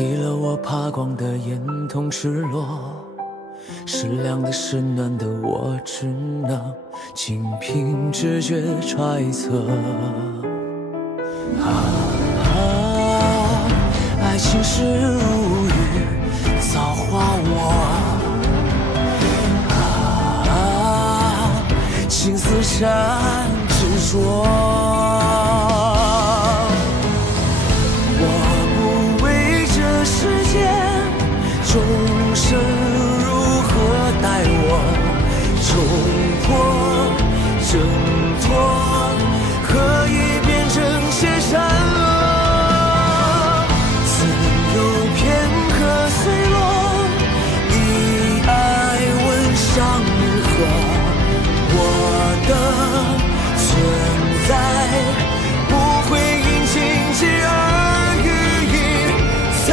给了我怕光的眼，同赤裸。是凉的，是暖的，我只能仅凭直觉揣测。爱情是如雨，造化我。情丝缠执着。我不为这世间众生如何待我，冲破挣脱，何以变成些善恶？自有片刻碎落，以爱问伤日何？我的存在不会因情节而予以残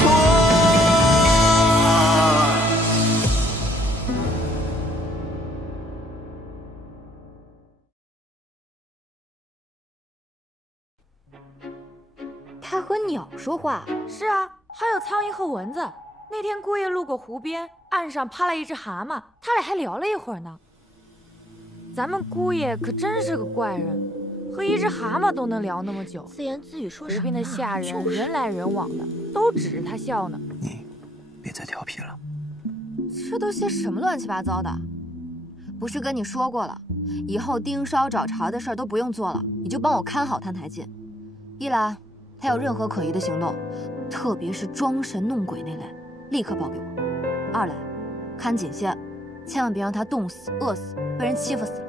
破。它和鸟说话？是啊，还有苍蝇和蚊子。那天姑爷路过湖边，岸上趴了一只蛤蟆，他俩还聊了一会儿呢。咱们姑爷可真是个怪人，和一只蛤蟆都能聊那么久，自言自语说什么？湖边的下人人来人往的，都指着他笑呢。你别再调皮了。这都些什么乱七八糟的？不是跟你说过了，以后盯梢找茬的事儿都不用做了，你就帮我看好谭台烬。一来，他有任何可疑的行动，特别是装神弄鬼那类，立刻报给我；二来，看紧些，千万别让他冻死、饿死、被人欺负死了。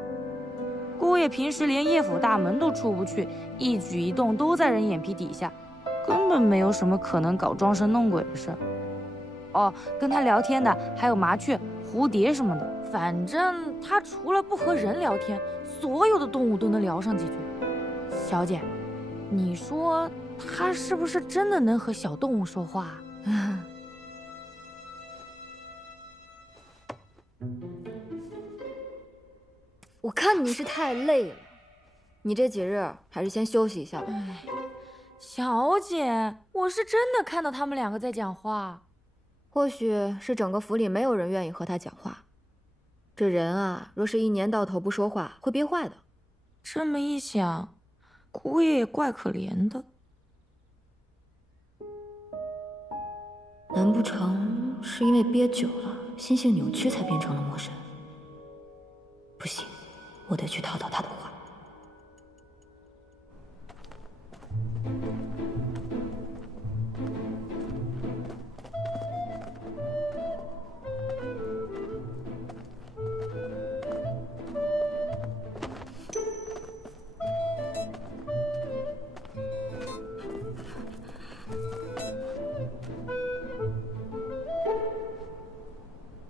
姑爷平时连叶府大门都出不去，一举一动都在人眼皮底下，根本没有什么可能搞装神弄鬼的事。哦，跟他聊天的还有麻雀、蝴蝶什么的，反正他除了不和人聊天，所有的动物都能聊上几句。小姐，你说他是不是真的能和小动物说话？我看你是太累了，你这几日还是先休息一下吧。小姐，我是真的看到他们两个在讲话。或许是整个府里没有人愿意和他讲话。这人啊，若是一年到头不说话，会憋坏的。这么一想，姑爷也怪可怜的。难不成是因为憋久了，心性扭曲才变成了魔神？不行，我得去讨他的话。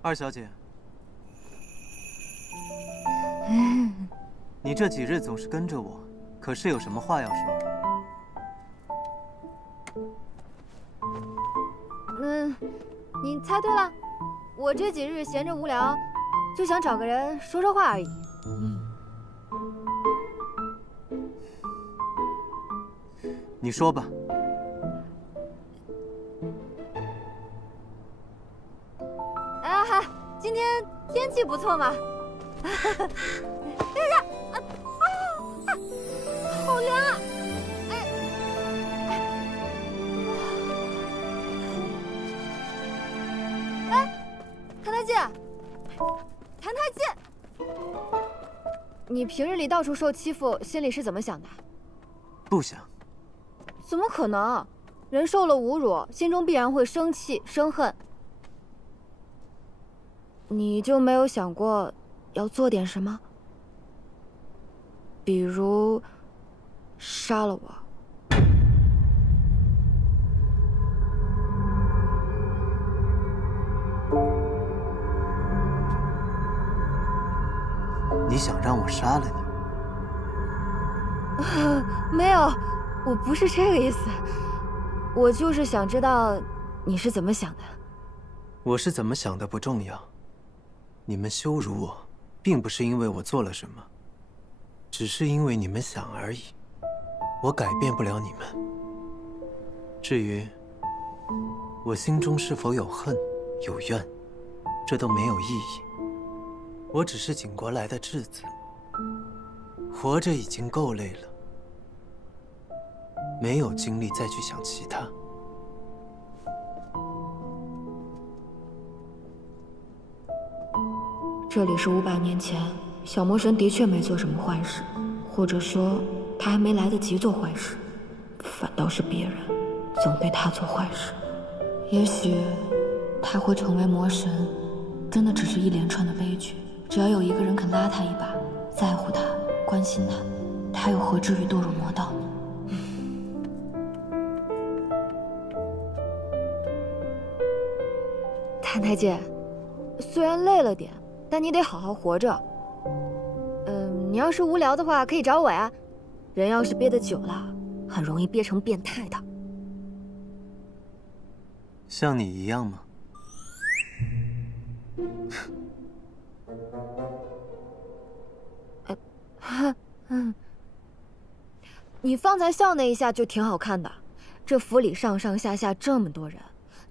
二小姐，你这几日总是跟着我，可是有什么话要说？你猜对了，我这几日闲着无聊，就想找个人说说话而已。你说吧。今天天气不错嘛。好凉啊！谭台烬，谭台烬，你平日里到处受欺负，心里是怎么想的？不想。怎么可能？人受了侮辱，心中必然会生气、生恨。你就没有想过要做点什么？比如杀了我？你想让我杀了你？没有，我不是这个意思。我就是想知道你是怎么想的。我是怎么想的不重要。你们羞辱我，并不是因为我做了什么，只是因为你们想而已。我改变不了你们。至于我心中是否有恨、有怨，这都没有意义。我只是醒过来的稚子，活着已经够累了，没有精力再去想其他。这里是500年前，小魔神的确没做什么坏事，或者说他还没来得及做坏事，反倒是别人总对他做坏事。也许他会成为魔神，真的只是一连串的悲剧。只要有一个人肯拉他一把，在乎他，关心他，他又何至于堕入魔道呢？太太姐，虽然累了点，但你得好好活着。你要是无聊的话，可以找我呀。人要是憋得久了，很容易憋成变态的。像你一样吗？你方才笑那一下就挺好看的。这府里上上下下这么多人，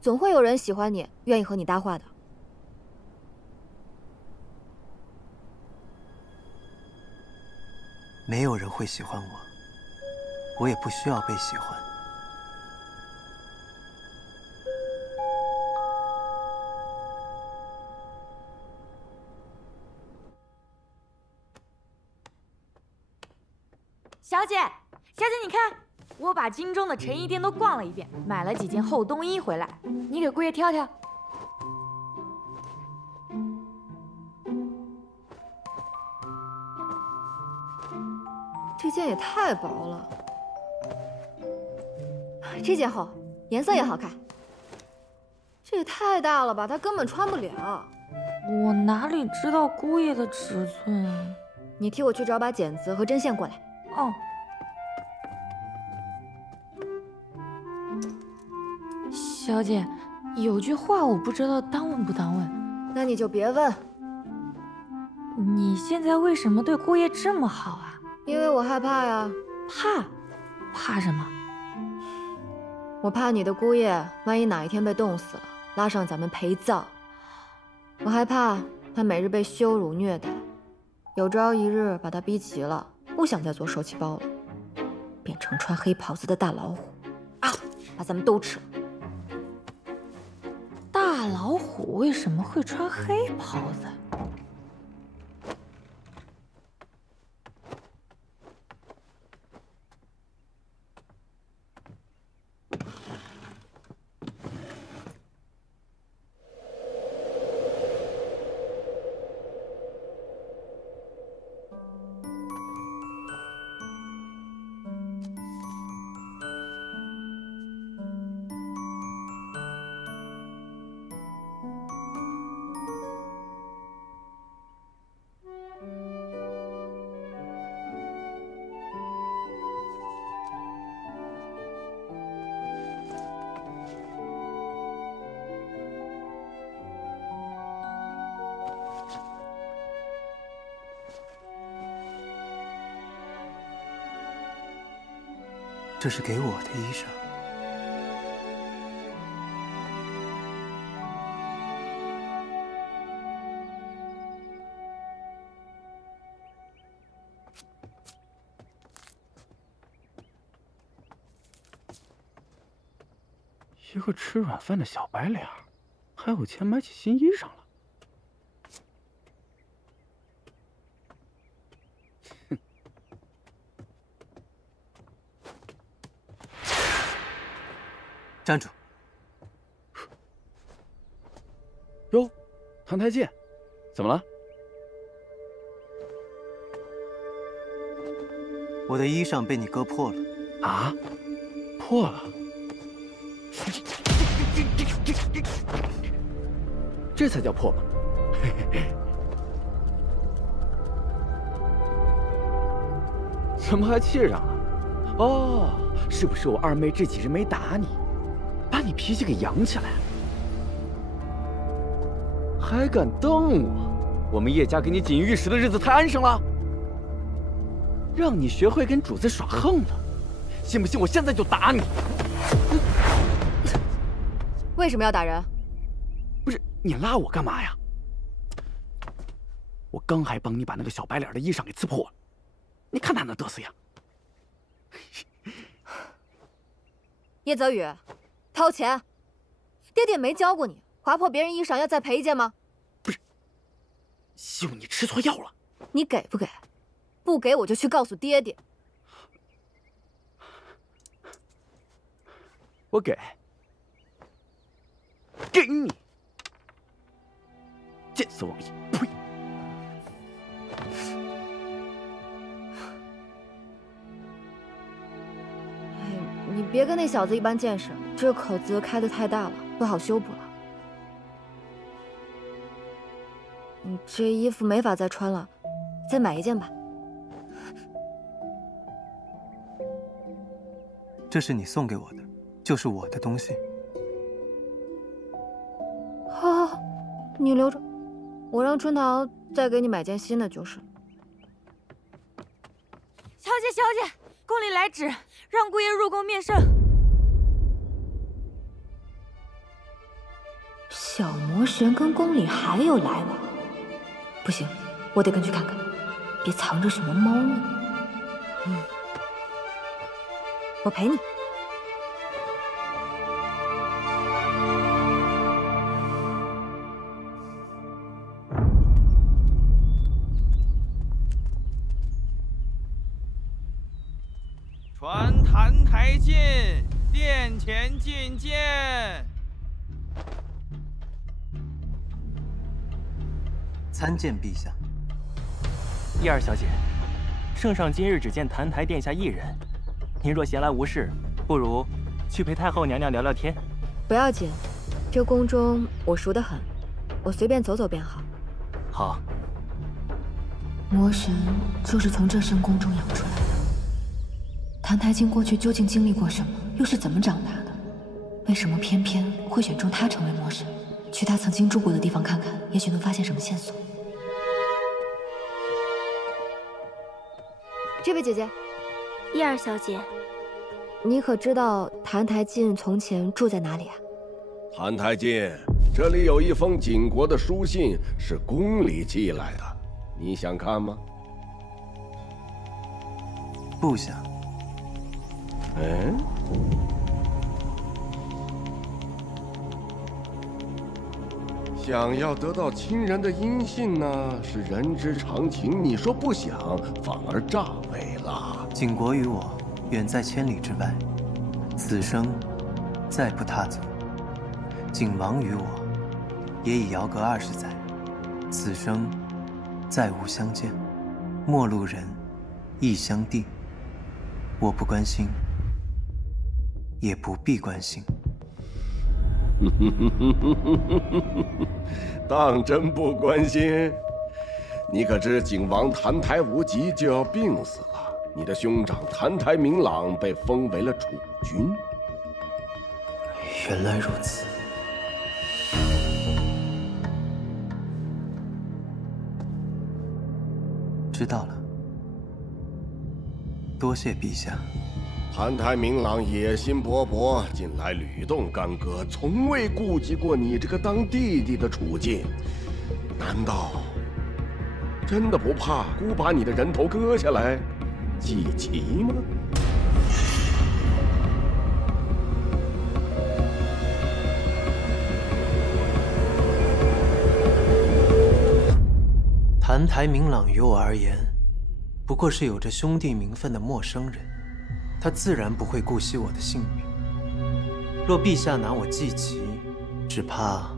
总会有人喜欢你，愿意和你搭话的。没有人会喜欢我，我也不需要被喜欢。小姐，你看，我把京中的成衣店都逛了一遍，买了几件厚冬衣回来，你给姑爷挑挑。这件也太薄了，这件厚，颜色也好看。这也太大了吧，他根本穿不了。我哪里知道姑爷的尺寸？你替我去找把剪子和针线过来。哦。小姐，有句话我不知道当问不当问。那你就别问。你现在为什么对姑爷这么好啊？因为我害怕呀。怕什么？我怕你的姑爷万一哪一天被冻死了，拉上咱们陪葬。我害怕他每日被羞辱虐待，有朝一日把他逼急了，不想再做受气包了，变成穿黑袍子的大老虎啊，把咱们都吃了。大老虎为什么会穿黑袍子？这是给我的衣裳。一个吃软饭的小白脸，还有钱买起新衣裳了。站住！哟，唐太监，怎么了？我的衣裳被你割破了。啊？破了？这才叫破嘛！怎么还气嚷啊？哦，是不是我二妹这几日没打你？把你脾气给养起来了，还敢瞪我？我们叶家给你锦衣玉食的日子太安生了，让你学会跟主子耍横了，信不信我现在就打你？为什么要打人？不是你拉我干嘛呀？我刚还帮你把那个小白脸的衣裳给刺破了，你看他那得瑟样。叶泽宇，掏钱！爹爹没教过你，划破别人衣裳要再赔一件吗？不是，秀你吃错药了。你给不给？不给我就去告诉爹爹。我给你，见色忘义！呸！你别跟那小子一般见识，这口子开得太大了，不好修补了。你这衣服没法再穿了，再买一件吧。这是你送给我的，就是我的东西。好，你留着，我让春桃再给你买件新的就是。小姐，宫里来旨，让姑爷入宫面圣。小魔神跟宫里还有来往，不行，我得跟去看看，别藏着什么猫腻。我陪你。传澹台进，殿前觐见。参见陛下。叶二小姐，圣上今日只见澹台殿下一人，您若闲来无事，不如去陪太后娘娘聊聊天。不要紧，这宫中我熟得很，我随便走走便好。好。魔神就是从这深宫中养出来的。澹台烬过去究竟经历过什么，又是怎么长大的？为什么偏偏会选中他成为魔神？去他曾经住过的地方看看，也许能发现什么线索。这位姐姐，叶二小姐，你可知道澹台烬从前住在哪里啊？澹台烬，这里有一封景国的书信，是宫里寄来的，你想看吗？不想。想要得到亲人的音信呢，是人之常情。你说不想，反而诈伪了。景国与我远在千里之外，此生再不踏足。景王与我也已遥隔20载，此生再无相见。陌路人，异乡地。我不关心，也不必关心。当真不关心？你可知景王澹台无极就要病死了，你的兄长澹台明朗被封为了储君。原来如此。知道了，多谢陛下。澹台明朗野心勃勃，近来屡动干戈，从未顾及过你这个当弟弟的处境。难道真的不怕孤把你的人头割下来祭旗吗？澹台明朗于我而言，不过是有着兄弟名分的陌生人。他自然不会顾惜我的性命。若陛下拿我祭旗，只怕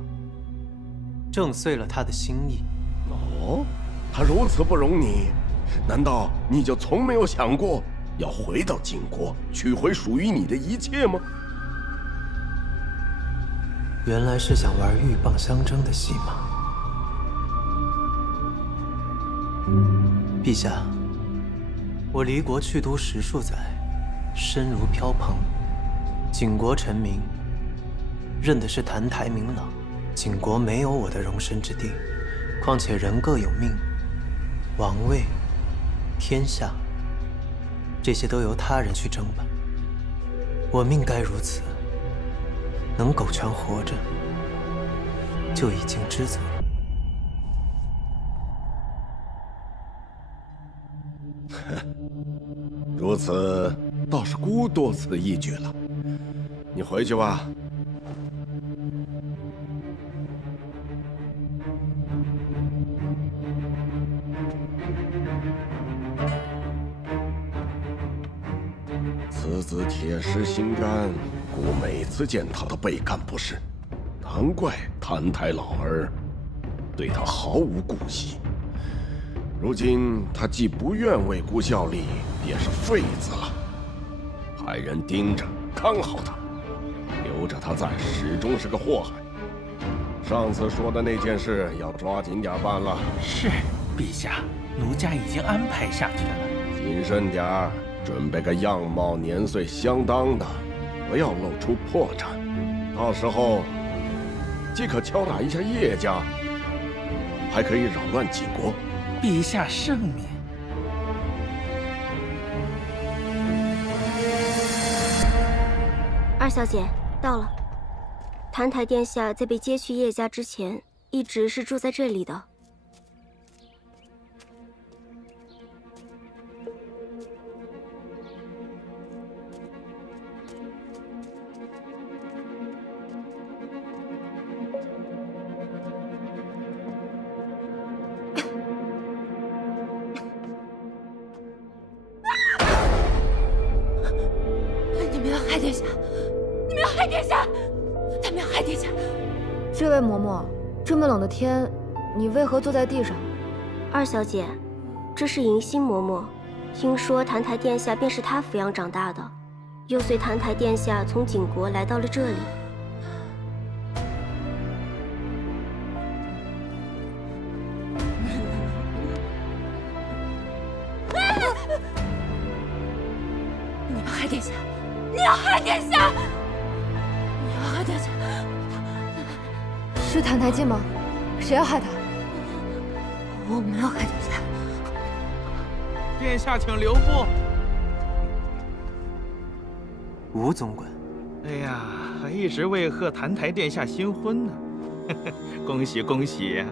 震碎了他的心意。哦，他如此不容你，难道你就从没有想过要回到景国，取回属于你的一切吗？原来是想玩鹬蚌相争的戏码。陛下，我离国去都10数载。身如飘蓬，景国臣民认的是澹台明朗，景国没有我的容身之地。况且人各有命，王位、天下，这些都由他人去争吧。我命该如此，能苟全活着，就已经知足。如此倒是孤多此一举了。你回去吧。此子铁石心肝，故每次见他都倍感不适。难怪谭台老儿对他毫无顾忌。如今他既不愿为孤效力，也是废子了。派人盯着看好他，留着他在始终是个祸害。上次说的那件事要抓紧点办了。是，陛下，奴家已经安排下去了。谨慎点儿，准备个样貌年岁相当的，不要露出破绽。到时候既可敲打一下叶家，还可以扰乱晋国。陛下圣明。二小姐到了。谭台殿下在被接去叶家之前，一直是住在这里的。你们要害殿下！你们要害殿下！他们要害殿下！这位嬷嬷，这么冷的天，你为何坐在地上？二小姐，这是迎新嬷嬷，听说谭台殿下便是她抚养长大的，又随谭台殿下从景国来到了这里。你要害殿下！你要害殿下！你要害殿下！是谭台烬吗？谁要害他？我没有害殿下。殿下，请留步。吴总管，哎呀，还一直为贺谭台殿下新婚呢，恭喜恭喜！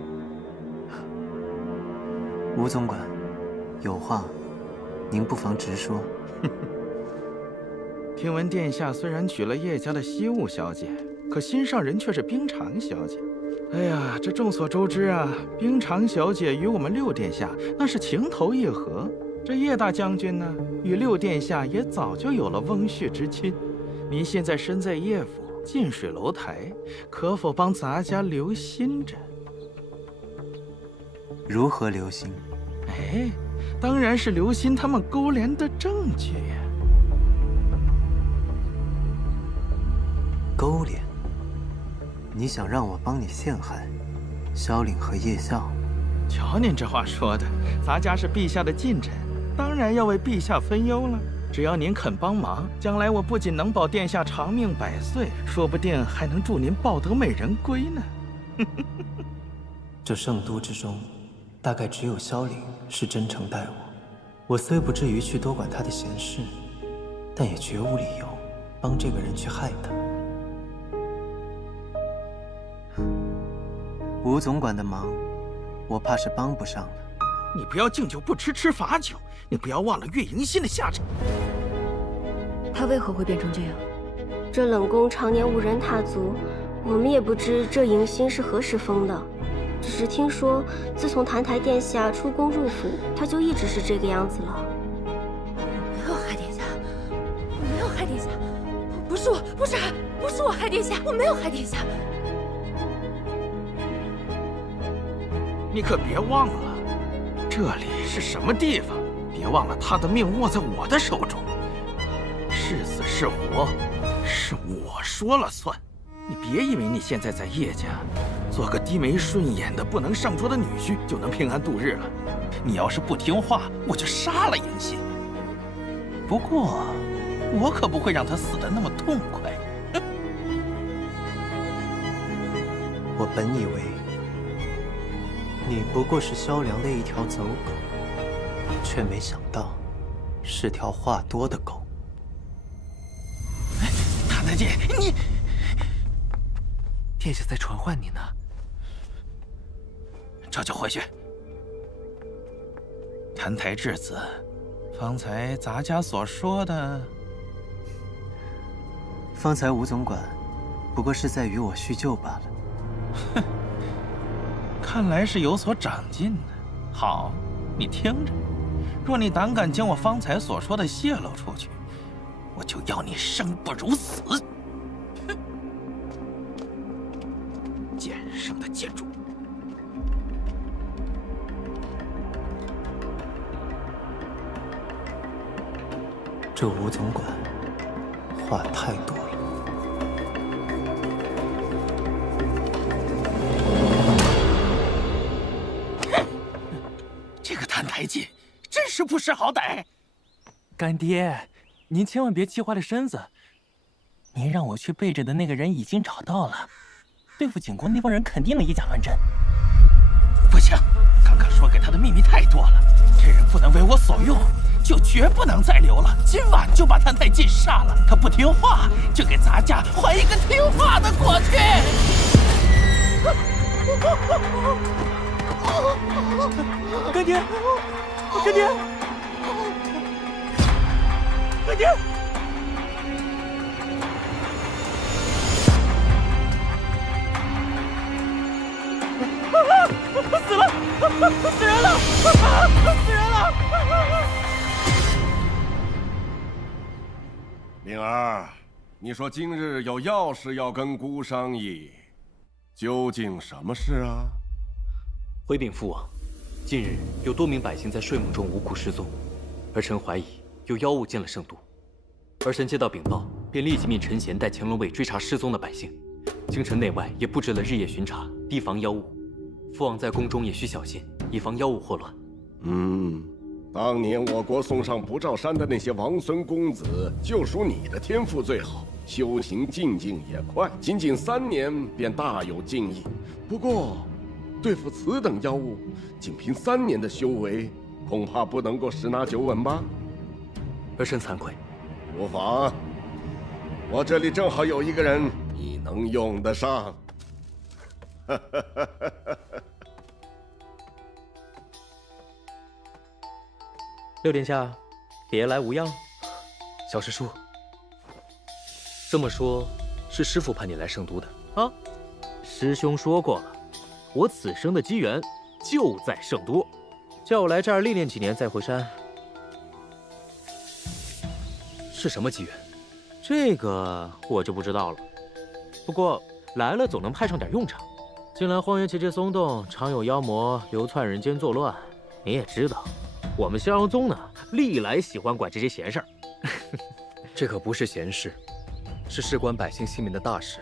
吴总管，有话，您不妨直说。听闻殿下虽然娶了叶家的西雾小姐，可心上人却是冰长小姐。哎呀，这众所周知啊，冰长小姐与我们六殿下那是情投意合。这叶大将军呢，与六殿下也早就有了翁婿之亲。您现在身在叶府，近水楼台，可否帮咱家留心着？如何留心？哎，当然是留心他们勾连的证据呀。勾连？你想让我帮你陷害萧凛和叶笑？瞧您这话说的，咱家是陛下的近臣，当然要为陛下分忧了。只要您肯帮忙，将来我不仅能保殿下长命百岁，说不定还能助您抱得美人归呢。这圣都之中，大概只有萧凛是真诚待我。我虽不至于去多管他的闲事，但也绝无理由帮这个人去害他。吴总管的忙，我怕是帮不上了。你不要敬酒不吃吃罚酒，你不要忘了岳迎新的下场。他为何会变成这样？这冷宫常年无人踏足，我们也不知这迎新是何时封的。只是听说，自从谭台殿下出宫入府，他就一直是这个样子了。我没有害殿下，我没有害殿下，不是我，不是我害殿下，我没有害殿下。你可别忘了，这里是什么地方？别忘了他的命握在我的手中，是死是活，是我说了算。你别以为你现在在叶家，做个低眉顺眼的不能上桌的女婿就能平安度日了。你要是不听话，我就杀了迎新。不过，我可不会让他死得那么痛快。我本以为你不过是萧良的一条走狗，却没想到是条话多的狗。谭台烬，你殿下在传唤你呢。这就回去。澹台质子，方才咱家所说的，方才吴总管不过是在与我叙旧罢了。哼，看来是有所长进呢。好，你听着，若你胆敢将我方才所说的泄露出去，我就要你生不如死！哼，奸生的贱猪！这吴总管话太多了。这个澹台烬真是不识好歹！干爹，您千万别气坏了身子。您让我去背着的那个人已经找到了，对付景国那帮人肯定能以假乱真。不行，刚刚说给他的秘密太多了，这人不能为我所用，就绝不能再留了。今晚就把澹台烬杀了，他不听话，就给咱家换一个听话的过去。干爹，干爹，干爹！死了！死人了！死人了！灵儿，你说今日有要事要跟姑商议，究竟什么事啊？回禀父王，近日有多名百姓在睡梦中无故失踪，儿臣怀疑有妖物进了圣都。儿臣接到禀报，便立即命陈贤带乾隆卫追查失踪的百姓。京城内外也布置了日夜巡查，提防妖物。父王在宫中也需小心，以防妖物祸乱。当年我国送上不照山的那些王孙公子，就属你的天赋最好，修行进境也快，仅仅3年便大有进益。不过，对付此等妖物，仅凭3年的修为，恐怕不能够十拿9稳吧？儿臣惭愧。不妨，我这里正好有一个人，你能用得上。六殿下，别来无恙。小师叔，这么说，是师父派你来圣都的啊？师兄说过了，我此生的机缘就在圣都，叫我来这儿历练几年再回山。是什么机缘？这个我就不知道了。不过来了总能派上点用场。近来荒原结界松动，常有妖魔流窜人间作乱。你也知道，我们逍遥宗呢，历来喜欢管这些闲事儿。这可不是闲事，是事关百姓性命的大事。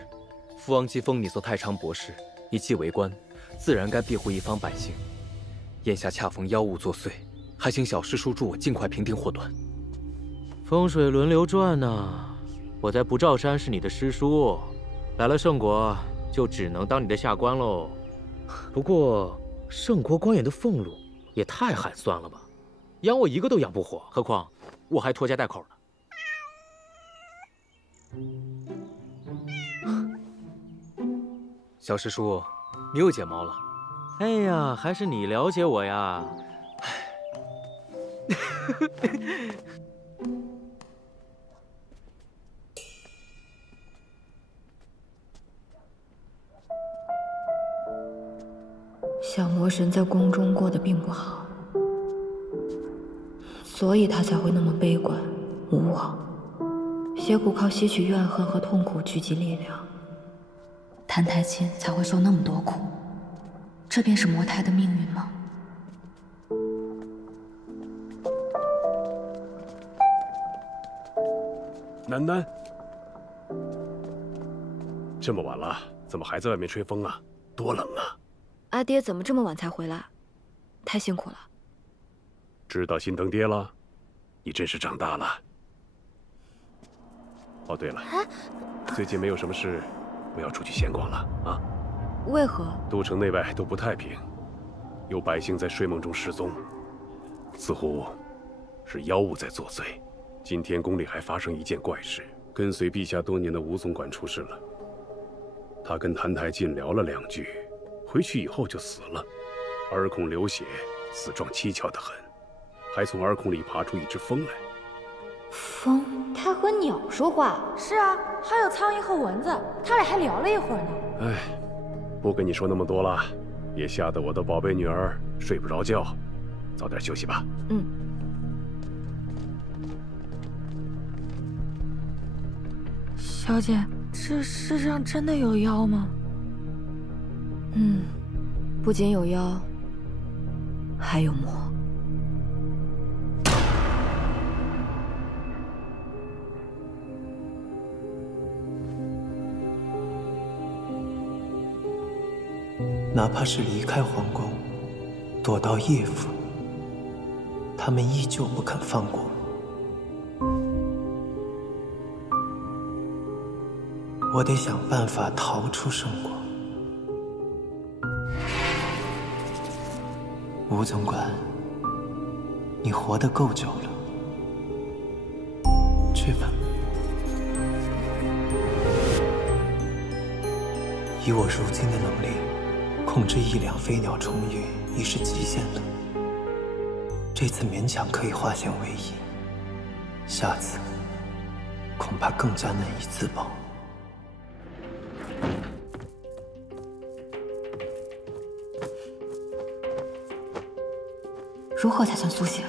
父王既封你做太常博士，你既为官，自然该庇护一方百姓。眼下恰逢妖物作祟，还请小师叔助我尽快平定祸端。风水轮流转呢，我在不照山是你的师叔，来了圣国就只能当你的下官喽。不过圣国官员的俸禄也太寒酸了吧，养我一个都养不活，何况我还拖家带口的。小师叔，你又剪毛了。哎呀，还是你了解我呀。小魔神在宫中过得并不好，所以他才会那么悲观无望，邪骨靠吸取怨恨和痛苦聚集力量，澹台烬才会受那么多苦。这便是魔胎的命运吗？楠楠，这么晚了，怎么还在外面吹风啊？多冷啊！阿爹怎么这么晚才回来？太辛苦了。知道心疼爹了？你真是长大了。哦，对了，最近没有什么事，不要出去闲逛了啊。为何？都城内外都不太平，有百姓在睡梦中失踪，似乎是妖物在作祟。今天宫里还发生一件怪事，跟随陛下多年的吴总管出事了。他跟谭台烬聊了2句，回去以后就死了，耳孔流血，死状蹊跷得很，还从耳孔里爬出一只蜂来。蜂？它和鸟说话？是啊，还有苍蝇和蚊子，他俩还聊了一会儿呢。哎，不跟你说那么多了，也吓得我的宝贝女儿睡不着觉，早点休息吧。嗯。小姐，这世上真的有妖吗？不仅有妖，还有魔。哪怕是离开皇宫，躲到叶府，他们依旧不肯放过。我得想办法逃出圣国。吴总管，你活得够久了，去吧。以我如今的能力，控制1两飞鸟虫鱼已是极限了。这次勉强可以化险为夷，下次恐怕更加难以自保。如何才算苏醒？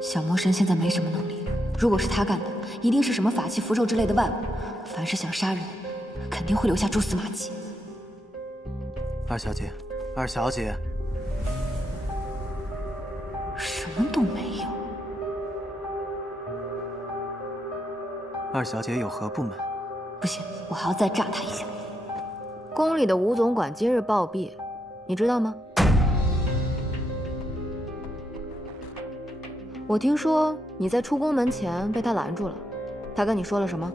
小魔神现在没什么能力，如果是他干的，一定是什么法器、符咒之类的外物。凡是想杀人，肯定会留下蛛丝马迹。二小姐，二小姐，什么都没有。二小姐有何不满？不行，我还要再炸他一下。宫里的吴总管今日暴毙，你知道吗？我听说你在出宫门前被他拦住了，他跟你说了什么？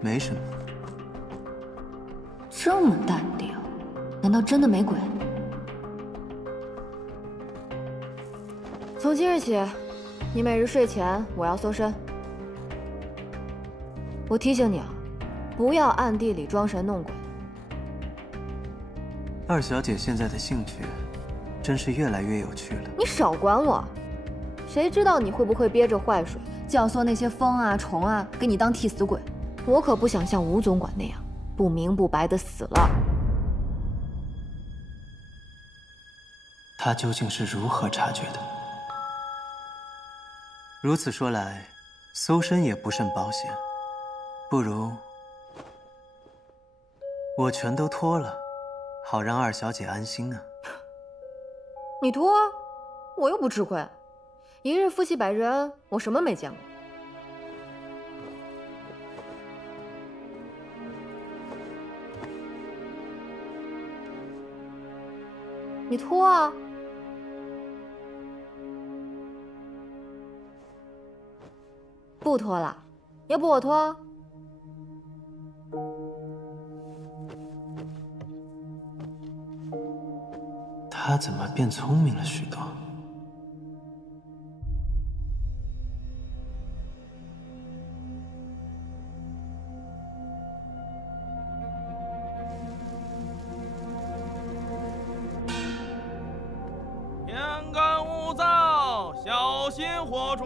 没什么。这么淡定，难道真的没鬼？从今日起，你每日睡前我要搜身。我提醒你啊，不要暗地里装神弄鬼。二小姐现在的兴趣真是越来越有趣了。你少管我！谁知道你会不会憋着坏水，教唆那些蜂啊虫啊给你当替死鬼？我可不想像吴总管那样不明不白的死了。他究竟是如何察觉的？如此说来，搜身也不甚保险。不如我全都脱了，好让二小姐安心啊。你脱，我又不吃亏。一日夫妻百日恩，我什么没见过？你脱啊！不脱了，要不我脱？他怎么变聪明了许多？天干物燥，小心火烛。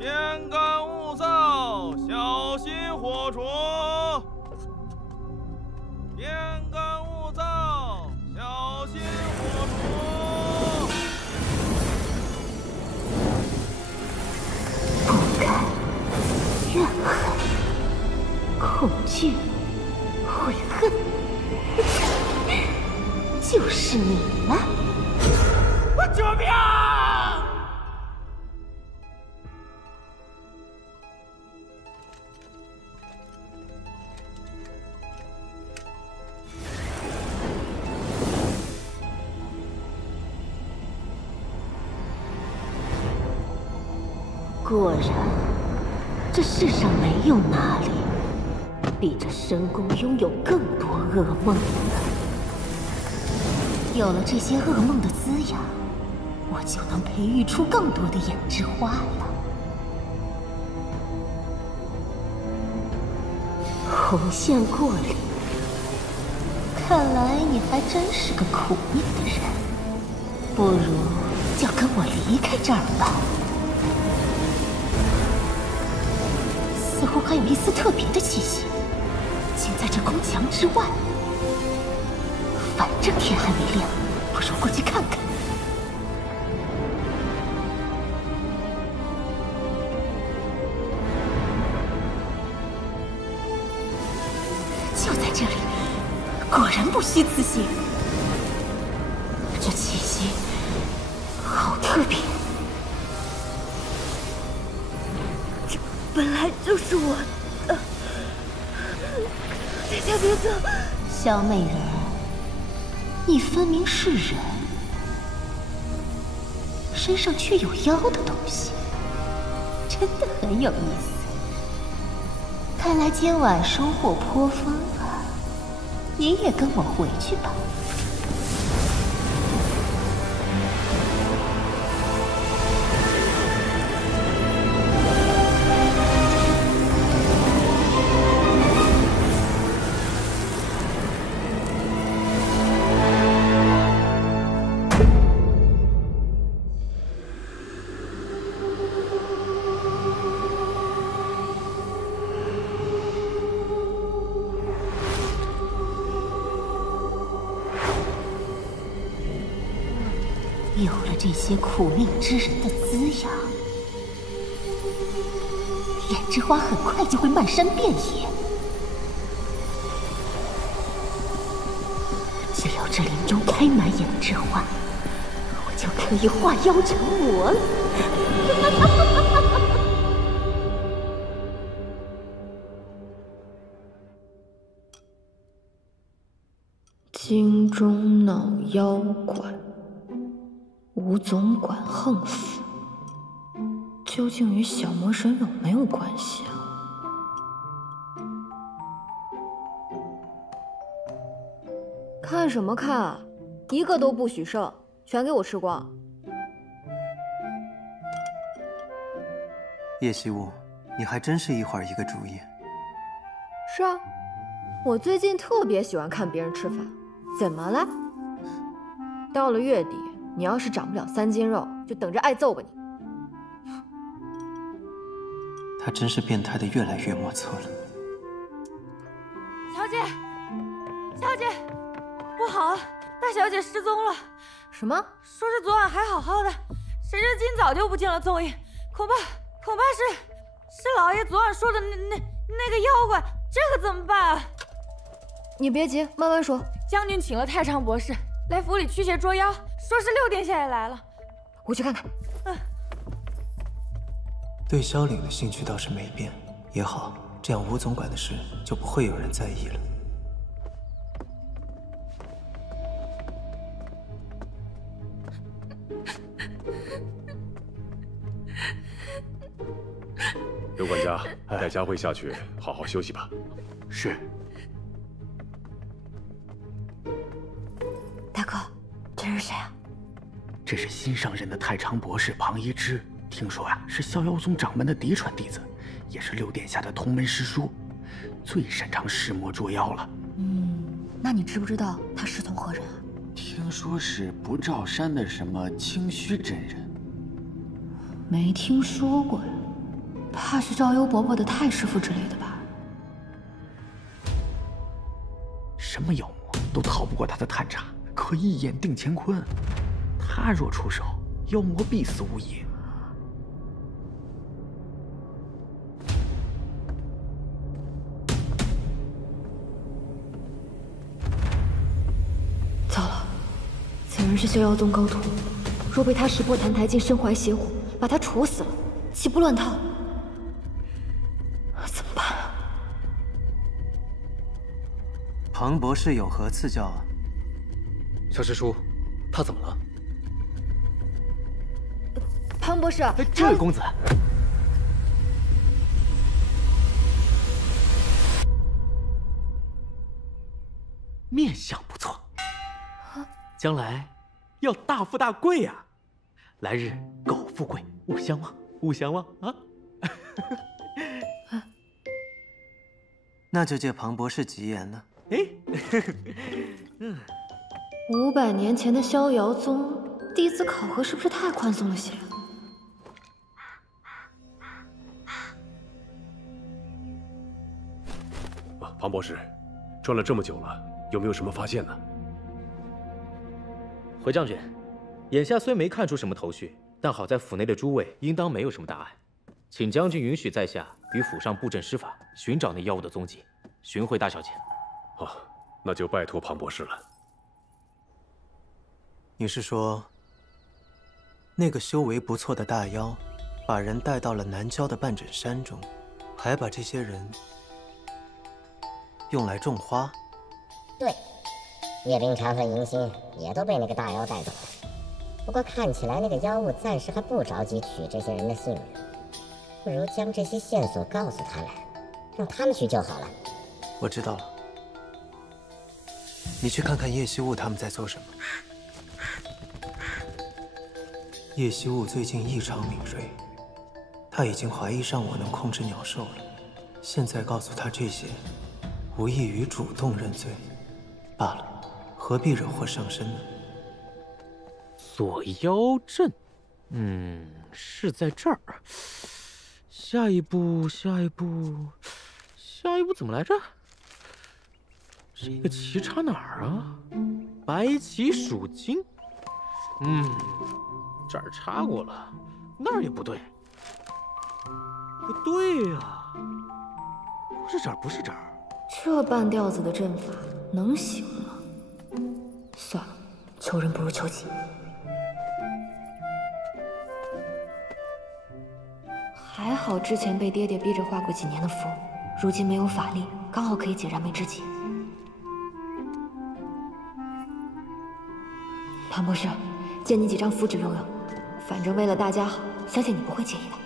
天干物燥，小心火烛。天干物燥，小心火烛。不甘、怨恨、恐惧、悔恨，就是你了！救命！果然，这世上没有哪里比这深宫拥有更多噩梦了。有了这些噩梦的滋养，我就能培育出更多的眼之花了。红线过里，看来你还真是个苦命的人。不如就跟我离开这儿吧。似乎还有一丝特别的气息，竟在这宫墙之外。反正天还没亮，不如过去看看。就在这里，果然不虚此行。这气息好特别，这本来就是我的。大家别走！小美人儿，你分明是人，身上却有妖的东西，真的很有意思。看来今晚收获颇丰啊！你也跟我回去吧。有了这些苦命之人的滋养，胭脂花很快就会漫山遍野。只要这林中开满胭脂花，我就可以化妖成魔了。京中闹妖怪，吴总管横死，究竟与小魔神有没有关系啊？看什么看啊？一个都不许剩，全给我吃光！叶惜雾，你还真是一会儿一个主意。是啊，我最近特别喜欢看别人吃饭。怎么了？到了月底，你要是长不了3斤肉，就等着挨揍吧你！他真是变态的越来越莫测了。小姐，小姐，不好了，大小姐失踪了。什么？说是昨晚还好好的，谁知今早就不见了踪影。恐怕是老爷昨晚说的那个妖怪，这可怎么办啊？你别急，慢慢说。将军请了太常博士来府里驱邪捉妖，说是6殿下也来了。我去看看。对萧岭的兴趣倒是没变，也好，这样吴总管的事就不会有人在意了。刘管家，带佳慧下去好好休息吧。是。大哥，这是谁啊？这是新上任的太常博士庞一之，听说呀是逍遥宗掌门的嫡传弟子，也是6殿下的同门师叔，最擅长施魔捉妖了。那你知不知道他师从何人啊？听说是不照山的什么清虚真人。没听说过呀，怕是赵幽伯伯的太师傅之类的吧？什么妖魔都逃不过他的探查，可一眼定乾坤。他若出手，妖魔必死无疑。糟了，此人是逍遥宗高徒，若被他识破澹台烬身怀邪火，把他处死了，岂不乱套？怎么办啊？庞博士有何赐教啊？小师叔，他怎么了？庞博士，这位公子，面相不错，将来要大富大贵呀！来日苟富贵，勿相忘，勿相忘啊！那就借庞博士吉言了。哎，500年前的逍遥宗弟子考核是不是太宽松了些？庞博士，转了这么久了，有没有什么发现呢？回将军，眼下虽没看出什么头绪，但好在府内的诸位应当没有什么大碍，请将军允许在下于府上布阵施法，寻找那妖物的踪迹，寻回大小姐。好，那就拜托庞博士了。你是说，那个修为不错的大妖，把人带到了南郊的半枕山中，还把这些人用来种花？对，叶冰蝉和迎新也都被那个大妖带走了。不过看起来那个妖物暂时还不着急取这些人的性命，不如将这些线索告诉他们，让他们去就好了。我知道了，你去看看叶希雾他们在做什么。叶希雾最近异常敏锐，他已经怀疑上我能控制鸟兽了。现在告诉他这些，无异于主动认罪罢了，何必惹祸上身呢？锁妖阵，是在这儿。下一步怎么来着？这个棋插哪儿啊？白棋属金。这儿插过了，那儿也不对。不对呀，不是这儿。这半吊子的阵法能行吗？算了，求人不如求己。还好之前被爹爹逼着画过几年的符，如今没有法力，刚好可以解燃眉之急。庞博士，借你几张符纸用用，反正为了大家好，相信你不会介意的。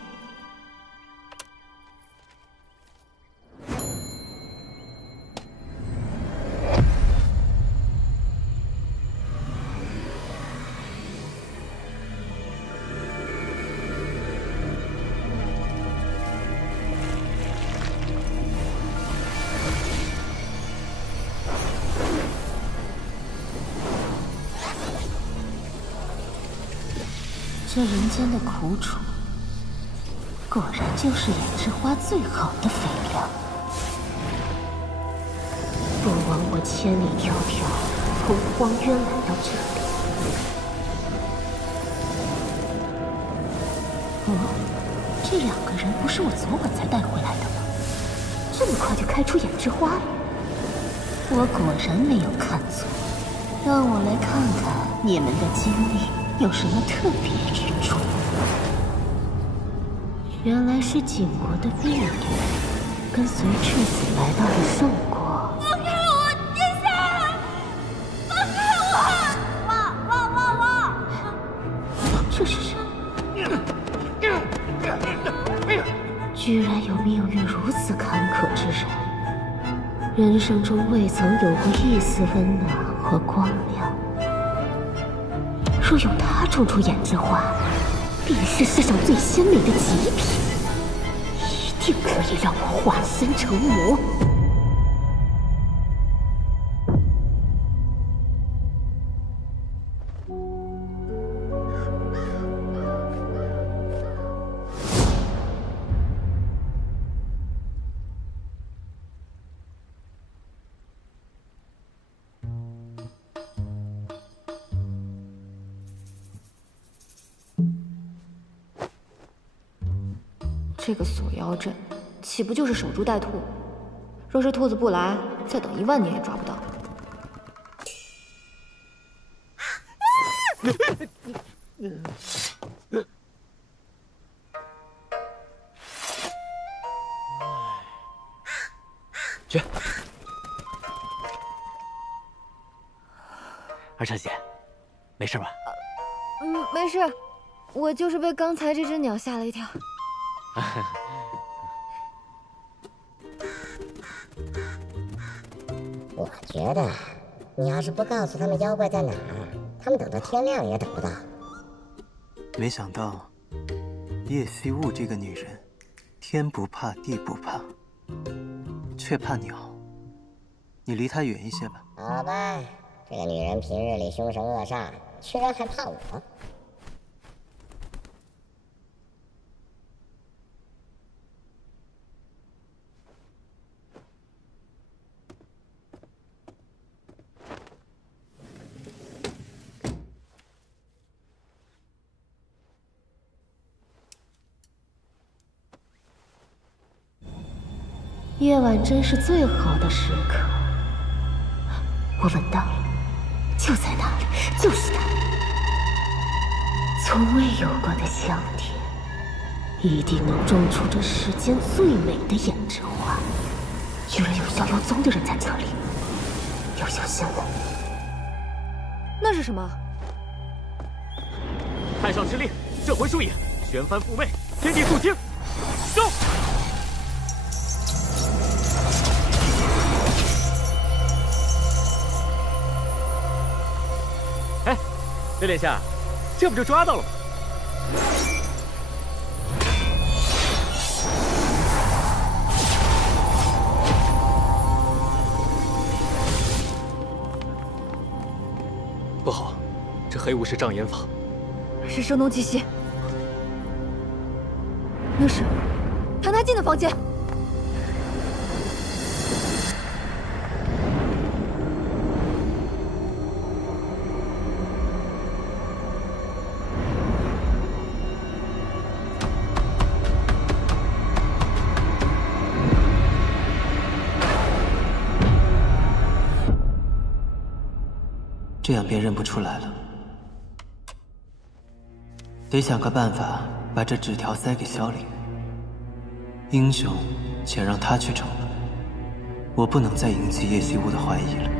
这人间的苦楚，果然就是眼之花最好的肥料。不枉我千里迢迢从荒渊来到这里。这两个人不是我昨晚才带回来的吗？这么快就开出眼之花了？我果然没有看错。让我来看看你们的经历有什么特别之处。原来是景国的婢女，跟随赤子来到了宋国。放开我，殿下！放开我！这是谁？居然有命运如此坎坷之人，人生中未曾有过一丝温暖和光亮。若用它种出眼之花，必是世上最鲜美的极品，一定可以让我化身成魔。这个锁妖阵，岂不就是守株待兔？若是兔子不来，再等1万年也抓不到。去，二小姐，没事吧？没事，我就是被刚才这只鸟吓了一跳。我觉得，你要是不告诉他们妖怪在哪儿，他们等到天亮也等不到。没想到，叶希雾这个女人，天不怕地不怕，却怕鸟，你离他远一些吧。好吧，这个女人平日里凶神恶煞，居然还怕我。夜晚真是最好的时刻。我闻到了，就在那里，就是它，从未有过的香甜，一定能种出这世间最美的胭脂花。居然有逍遥宗的人在这里，要小心了。那是什么？太上之令，镇魂术影，旋帆覆魅，天地肃清，收！哎，六殿下，这不就抓到了吗？不好，这黑雾是障眼法。是声东击西，那是谭太进的房间。这样便认不出来了。得想个办法把这纸条塞给萧凌。英雄，且让他去惩了。我不能再引起叶惜雾的怀疑了。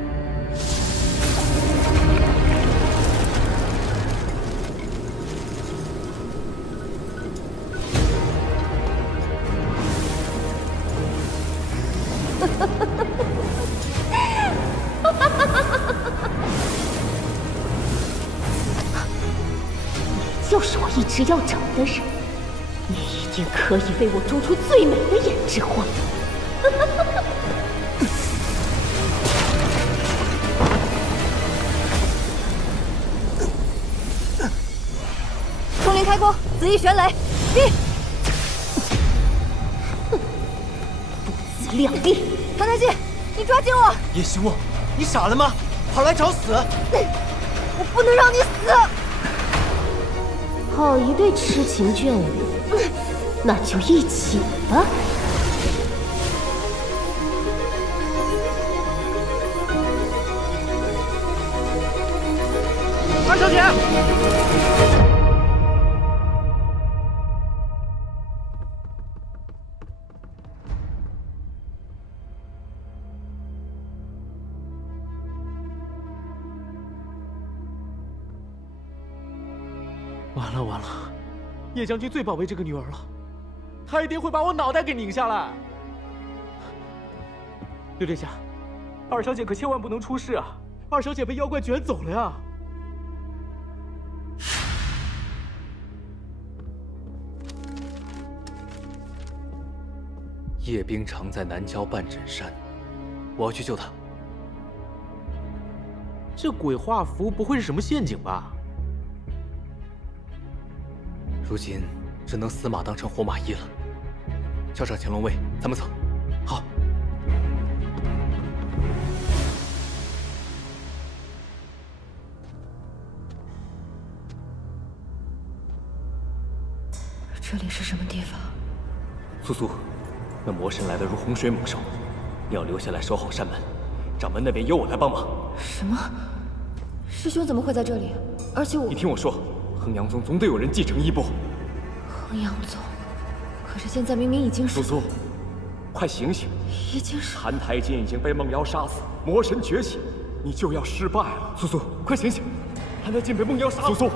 就是我一直要找的人，你一定可以为我种出最美的胭脂花。冲灵开弓，紫翼玄雷，一！不自量力！谭太进，你抓紧我！叶惜雾，你傻了吗？跑来找死！我不能让你死！好一对痴情眷侣，那就一起吧。二小姐，完了完了，叶将军最宝贝这个女儿了，他一定会把我脑袋给拧下来。六殿下，二小姐可千万不能出事啊！二小姐被妖怪卷走了呀！叶冰常在南郊半枕山，我要去救他。这鬼画符不会是什么陷阱吧？如今只能死马当成活马医了。叫上乾隆卫，咱们走。好。这里是什么地方？苏苏，那魔神来得如洪水猛兽，你要留下来守好山门。掌门那边由我来帮忙。什么？师兄怎么会在这里？而且我……你听我说，衡阳宗总得有人继承衣钵。衡阳宗，可是现在明明已经是……苏苏，快醒醒！已经是……谭太进已经被梦瑶杀死，魔神觉醒，你就要失败了。苏苏，快醒醒！谭太进被梦瑶杀了。苏苏，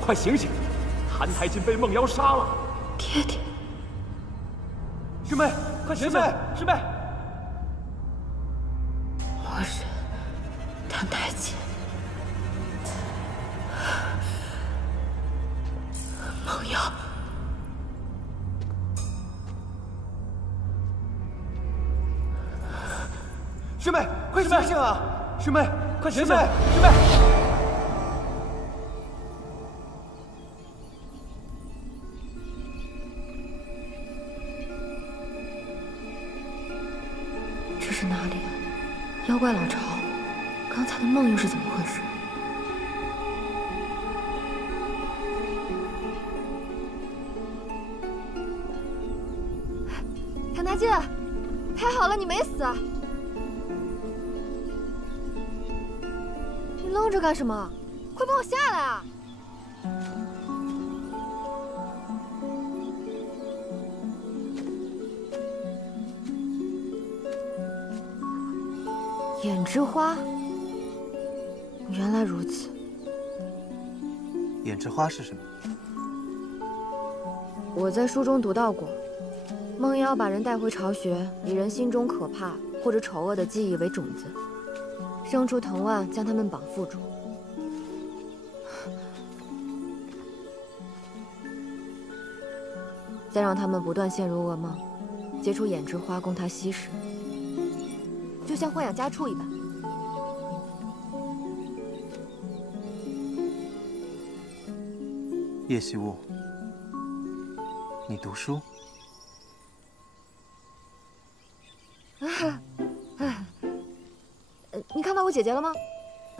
快醒醒！谭太进被梦瑶杀了。爹爹，师妹，快醒醒！师妹，魔神谭太进，梦瑶。师妹，快醒醒啊！师妹，快醒醒！师妹。 这是哪里？妖怪老巢，刚才的梦又是怎么回事？谭台烬，太好了，你没死！你愣着干什么？快帮我下来啊！ 胭脂花，原来如此。胭脂花是什么？我在书中读到过，梦妖把人带回巢穴，以人心中可怕或者丑恶的记忆为种子，生出藤蔓，将它们绑缚住。再让他们不断陷入噩梦，结出胭脂花供他吸食。 就像豢养家畜一般。叶惜雾，你读书？你看到我姐姐了吗？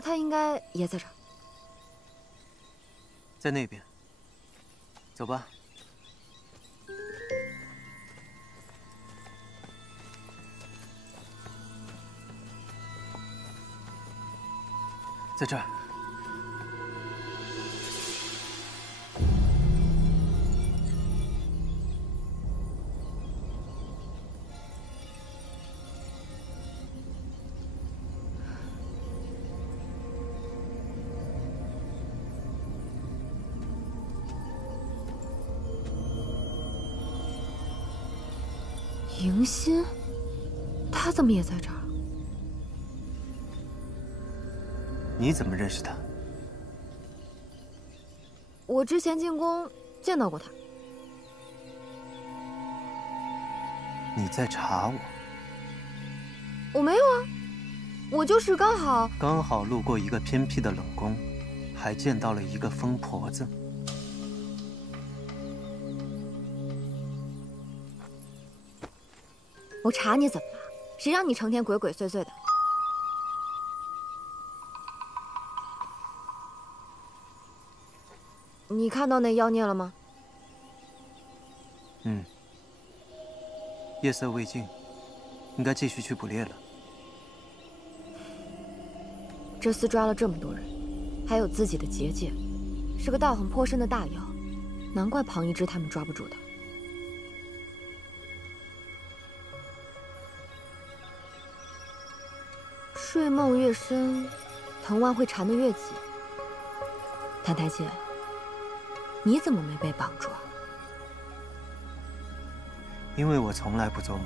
她应该也在这儿。在那边。走吧。 在这儿。迎新，他怎么也在这儿？ 你怎么认识他？我之前进宫见到过他。你在查我？我没有啊，我就是刚好路过一个偏僻的冷宫，还见到了一个疯婆子。我查你怎么了？谁让你成天鬼鬼祟祟的？ 你看到那妖孽了吗？嗯，夜色未尽，应该继续去捕猎了。这厮抓了这么多人，还有自己的结界，是个道行颇深的大妖，难怪庞一之他们抓不住他。睡梦越深，藤蔓会缠得越紧。谭台烬。 你怎么没被绑住啊？因为我从来不做梦。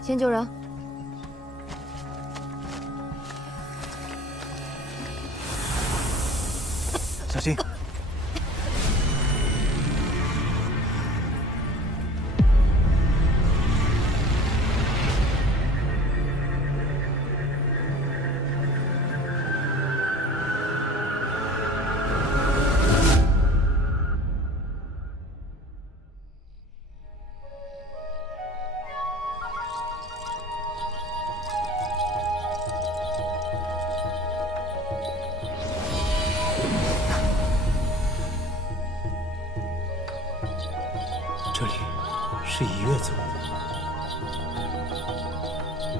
先救人。小心！这里是夷月族，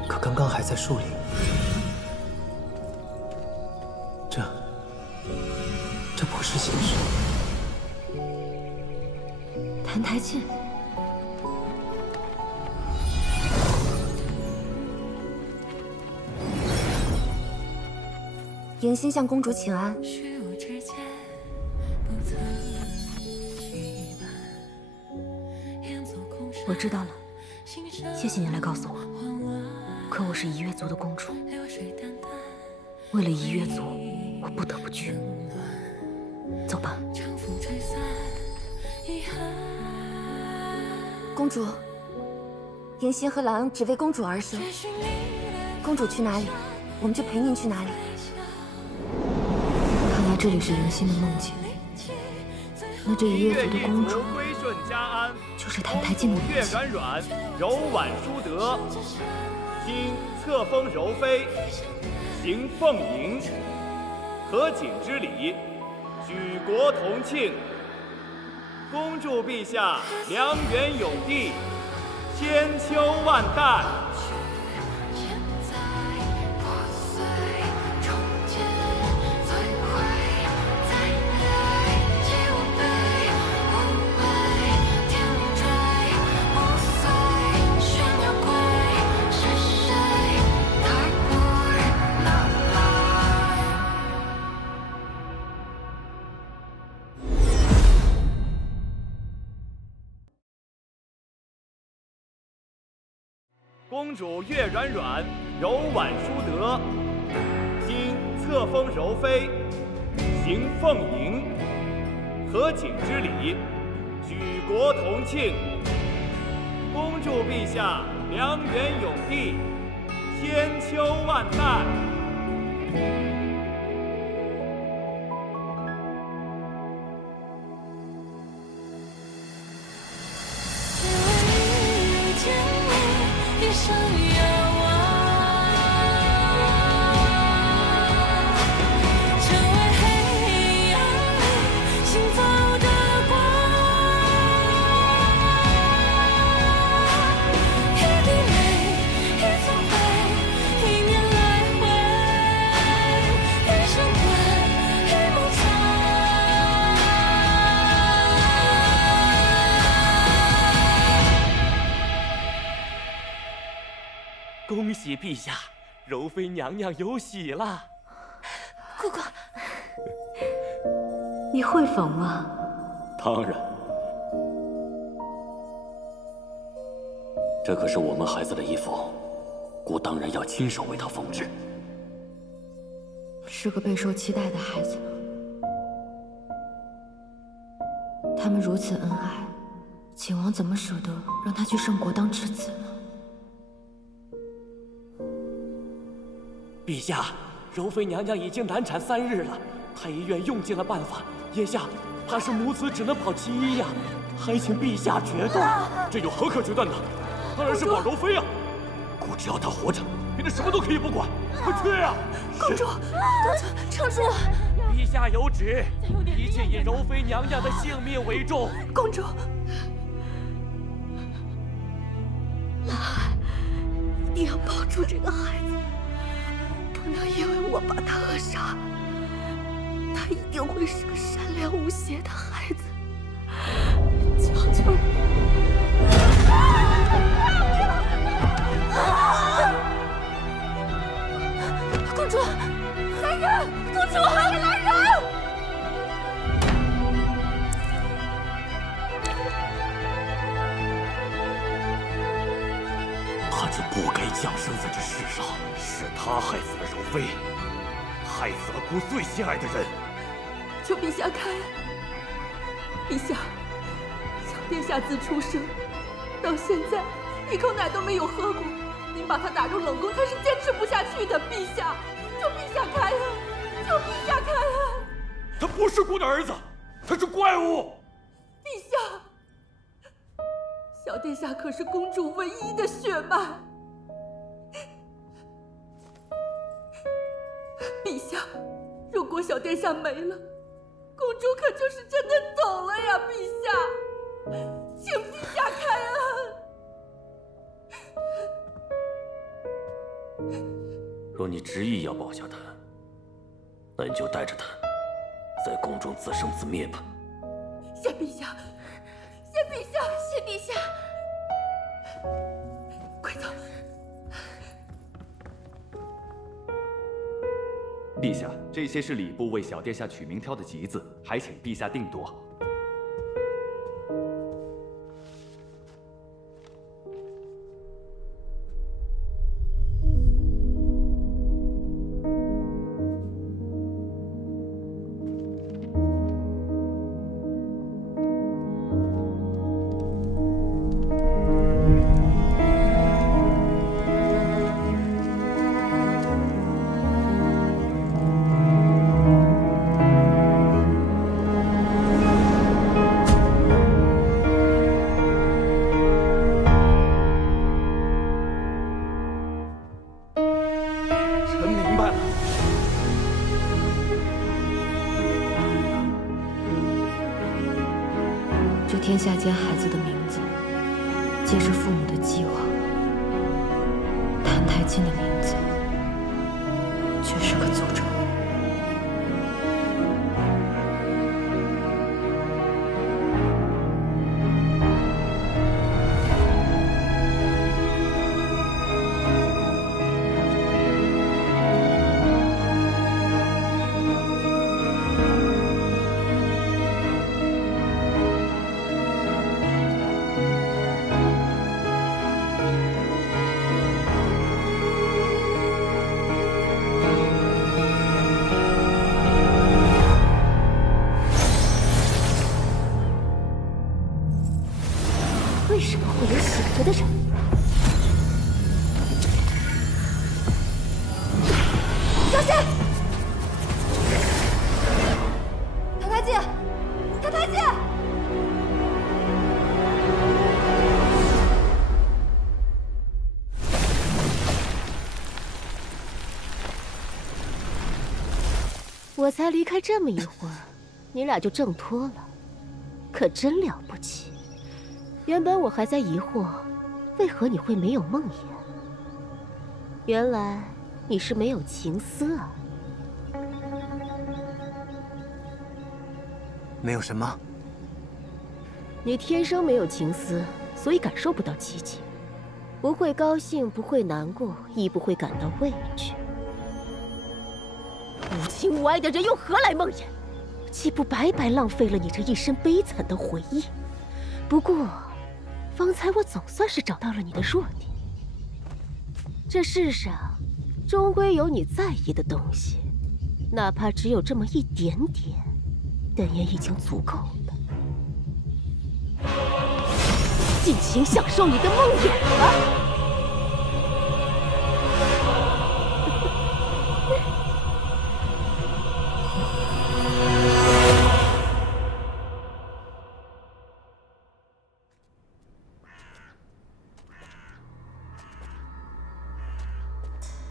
可刚刚还在树林。这不是现实。谭台烬，迎新向公主请安。 我知道了，谢谢你来告诉我。可我是夷月族的公主，为了夷月族，我不得不去。走吧。公主，迎新和郎只为公主而生。公主去哪里，我们就陪您去哪里。看来这里是迎新的梦境。那这一月族的公主，就是澹台烬的母亲。软软，柔婉淑德，今册封柔妃，行凤迎，合景之礼，举国同庆。恭祝陛下良缘永缔，千秋万代。公主月软软，柔婉淑德，今册封柔妃，行凤迎，合景之礼，举国同庆。恭祝陛下良缘永缔，千秋万代。上遥望，成为黑暗里幸福的光。一滴泪，一次回，一年来回，一生归，一梦长。恭喜陛下，柔妃娘娘有喜了。姑姑，你会缝吗？当然，这可是我们孩子的衣服，姑当然要亲手为他缝制。是个备受期待的孩子。他们如此恩爱，景王怎么舍得让他去圣国当质子呢？陛下，柔妃娘娘已经难产3日了，太医院用尽了办法，眼下怕是母子只能跑其一呀，还请陛下决断。这有何可决断的？当然是保柔妃呀！姑只要她活着，别的什么都可以不管。快去呀！公主，承住！陛下有旨，一切以柔妃娘娘的性命为重。公主，蓝海一定要保住这个孩子。不能因为我把他扼杀，他一定会是个善良无邪的孩子。求求你！公主，来人！公主，快来人！他就不该降生在这世上，是他害死了柔妃，害死了姑最心爱的人。求陛下开恩！陛下，小殿下自出生到现在一口奶都没有喝过，您把他打入冷宫，他是坚持不下去的。陛下，求陛下开恩！求陛下开恩！他不是姑的儿子，他是怪物。陛下。小殿下可是公主唯一的血脉，陛下，如果小殿下没了，公主可就是真的走了呀！陛下，请陛下开恩。若你执意要保下他，那你就带着他，在宫中自生自灭吧。谢陛下，谢陛下，谢陛下。快走！陛下，这些是礼部为小殿下取名挑的集子，还请陛下定夺。天下间孩子的名字，皆是父母的寄望。澹台烬的名字，却是个诅咒。为什么会有醒着的人？小心！澹台烬，澹台烬！我才离开这么一会儿，你俩就挣脱了，可真了不起。原本我还在疑惑，为何你会没有梦魇？原来你是没有情思啊！没有什么？你天生没有情思，所以感受不到奇迹，不会高兴，不会难过，亦不会感到畏惧。无情无爱的人又何来梦魇？岂不白白浪费了你这一身悲惨的回忆？不过，方才我总算是找到了你的弱点。这世上，终归有你在意的东西，哪怕只有这么一点点，但也已经足够了。尽情享受你的梦魇吧！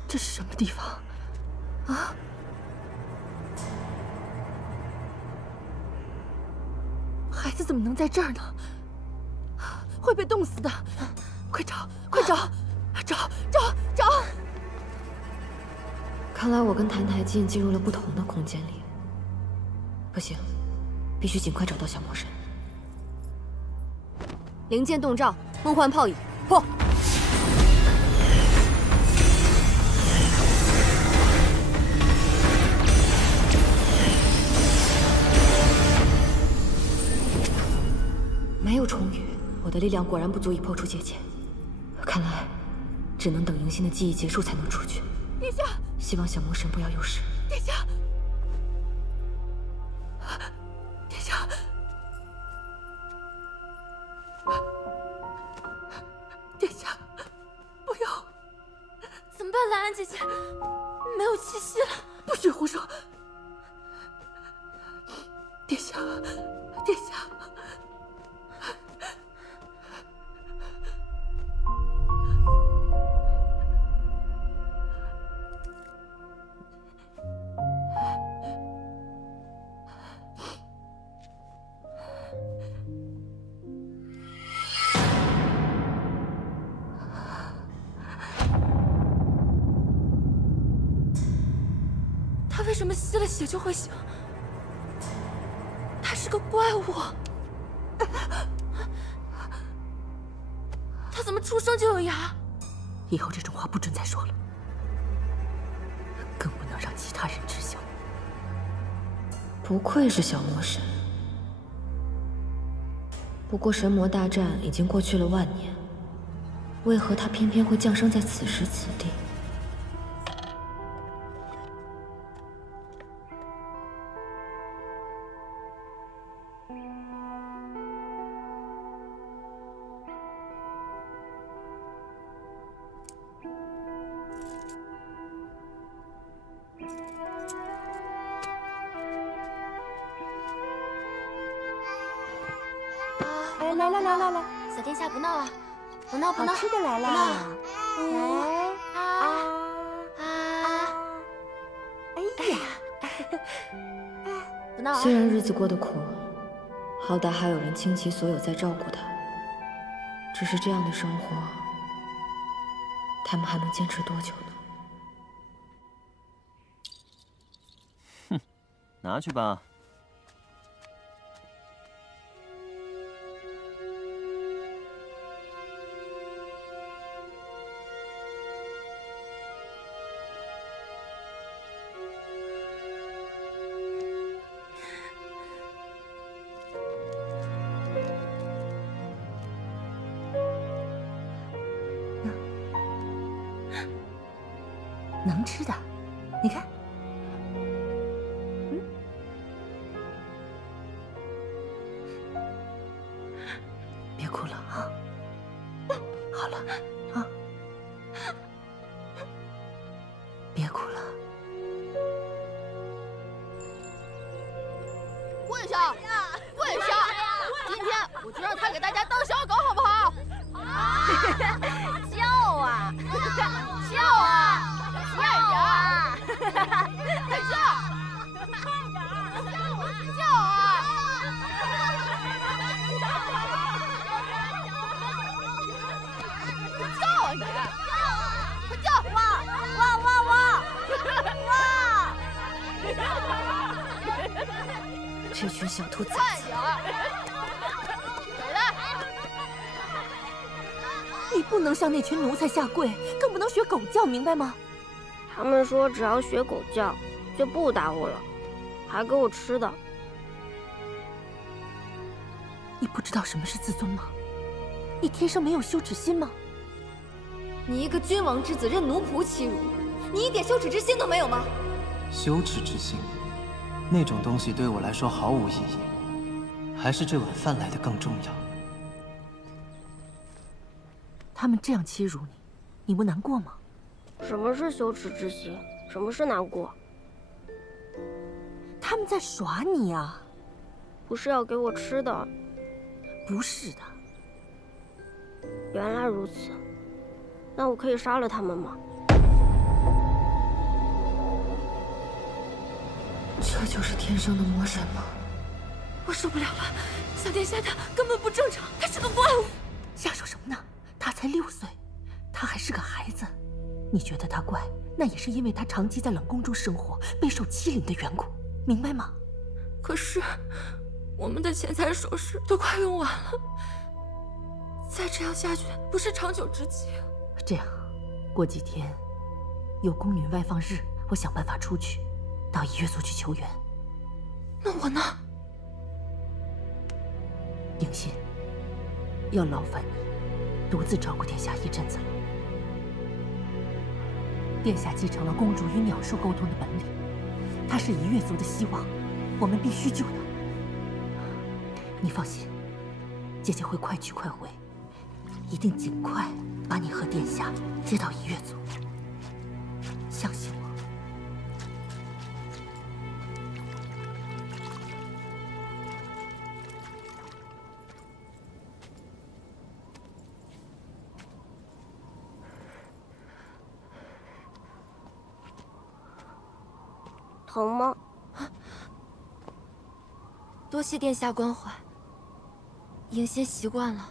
这是什么地方？啊！孩子怎么能在这儿呢？会被冻死的！快找，快找，找！看来我跟澹台烬进入了不同的空间里。不行，必须尽快找到小魔神。灵剑洞罩，梦幻泡影，破！没有重雨，我的力量果然不足以破除结界。看来，只能等迎新的记忆结束才能出去。殿下，希望小魔神不要有事。殿下，殿下，殿下，不要！怎么办，兰兰姐姐？没有气息了。不许胡说！殿下，殿下。他为什么吸了血就会醒？他是个怪物。他怎么出生就有牙？以后这种话不准再说了，更不能让其他人知晓。不愧是小魔神。不过神魔大战已经过去了万年，为何他偏偏会降生在此时此地？来，小殿下不闹啊，不闹！好吃的来了，哎呀，不闹啊！虽然日子过得苦，好歹还有人倾其所有在照顾他。只是这样的生活，他们还能坚持多久呢？哼，拿去吧。能吃的，你看，别哭了啊，好了啊，别哭了。跪下，跪下！今天我就让他给大家当小狗，好不好？叫啊，叫啊！快点儿！快叫！叫啊！叫啊你！快叫！哇哇哇哇！哇！这群小兔崽子！快点儿！起来！你不能向那群奴才下跪，更不能学狗叫，明白吗？他们说只要学狗叫，就不打我了，还给我吃的。你不知道什么是自尊吗？你天生没有羞耻心吗？你一个君王之子任奴仆欺辱，你一点羞耻之心都没有吗？羞耻之心，那种东西对我来说毫无意义，还是这碗饭来的更重要。他们这样欺辱你，你不难过吗？什么是羞耻之心？什么是难过？他们在耍你啊！不是要给我吃的？不是的。原来如此，那我可以杀了他们吗？这就是天生的魔神吗？我受不了了，小殿下他根本不正常，他是个怪物。瞎说什么呢？他才6岁，他还是个孩子。你觉得他怪，那也是因为他长期在冷宫中生活，备受欺凌的缘故，明白吗？可是，我们的钱财首饰都快用完了，再这样下去不是长久之计。这样，过几天有宫女外放日，我想办法出去，到1月族去求援。那我呢？宁心，要劳烦你独自照顾殿下一阵子了。殿下继承了公主与鸟兽沟通的本领，他是1月族的希望，我们必须救他。你放心，姐姐会快去快回，一定尽快把你和殿下接到1月族。相信我。疼吗？多谢殿下关怀，迎仙习惯了。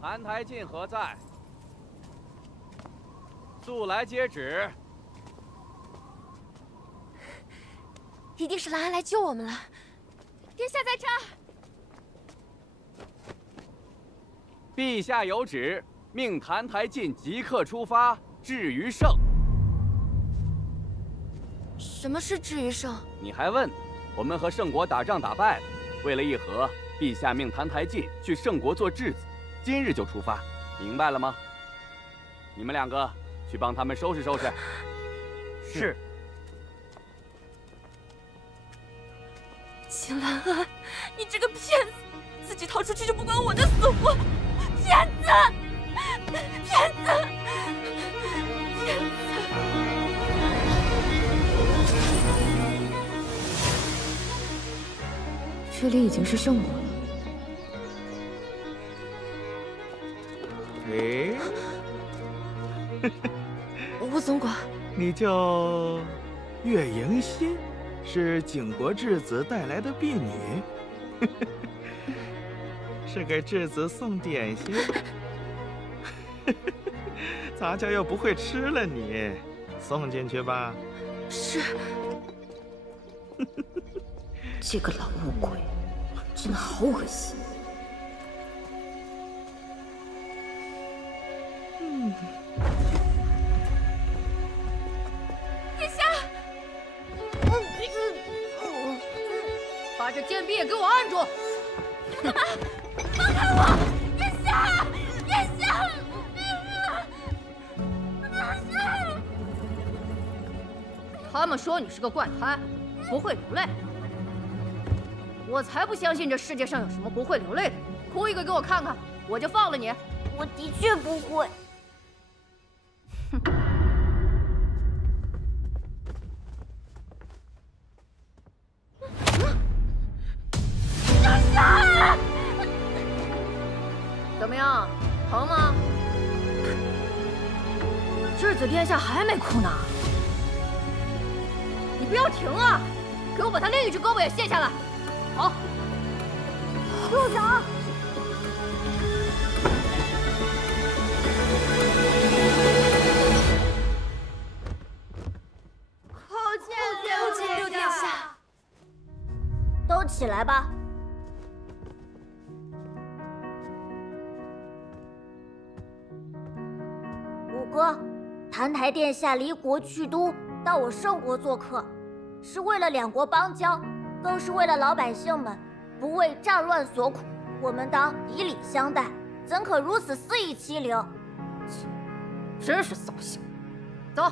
澹台烬何在？速来接旨。一定是兰安来救我们了。殿下在这儿。陛下有旨，命澹台烬即刻出发，至于胜。什么是至于胜？你还问？我们和圣国打仗打败了，为了议和，陛下命澹台烬去圣国做质子，今日就出发，明白了吗？你们2个去帮他们收拾收拾。是。秦兰安，你这个骗子，自己逃出去就不管我的死活，骗子！骗子！骗子！这里已经是圣国了。哎，吴总管，你叫月迎心，是景国质子带来的婢女。是给质子送点心。杂交又不会吃了你，送进去吧。是。这个老乌龟，真的好恶心。殿下，把这贱婢也给我按住！干嘛？放开我！殿下，殿下！他们说你是个怪胎，不会流泪。我才不相信这世界上有什么不会流泪的。哭一个给我看看，我就放了你。我的确不会。殿下，怎么样，疼吗？质子殿下还没哭呢。你不要停啊！给我把他另一只胳膊也卸下来。好，住手！叩见六殿下。都起来吧。五哥，澹台殿下离国去都，到我圣国做客，是为了两国邦交，更是为了老百姓们不为战乱所苦。我们当以礼相待，怎可如此肆意欺凌？真是扫兴！走。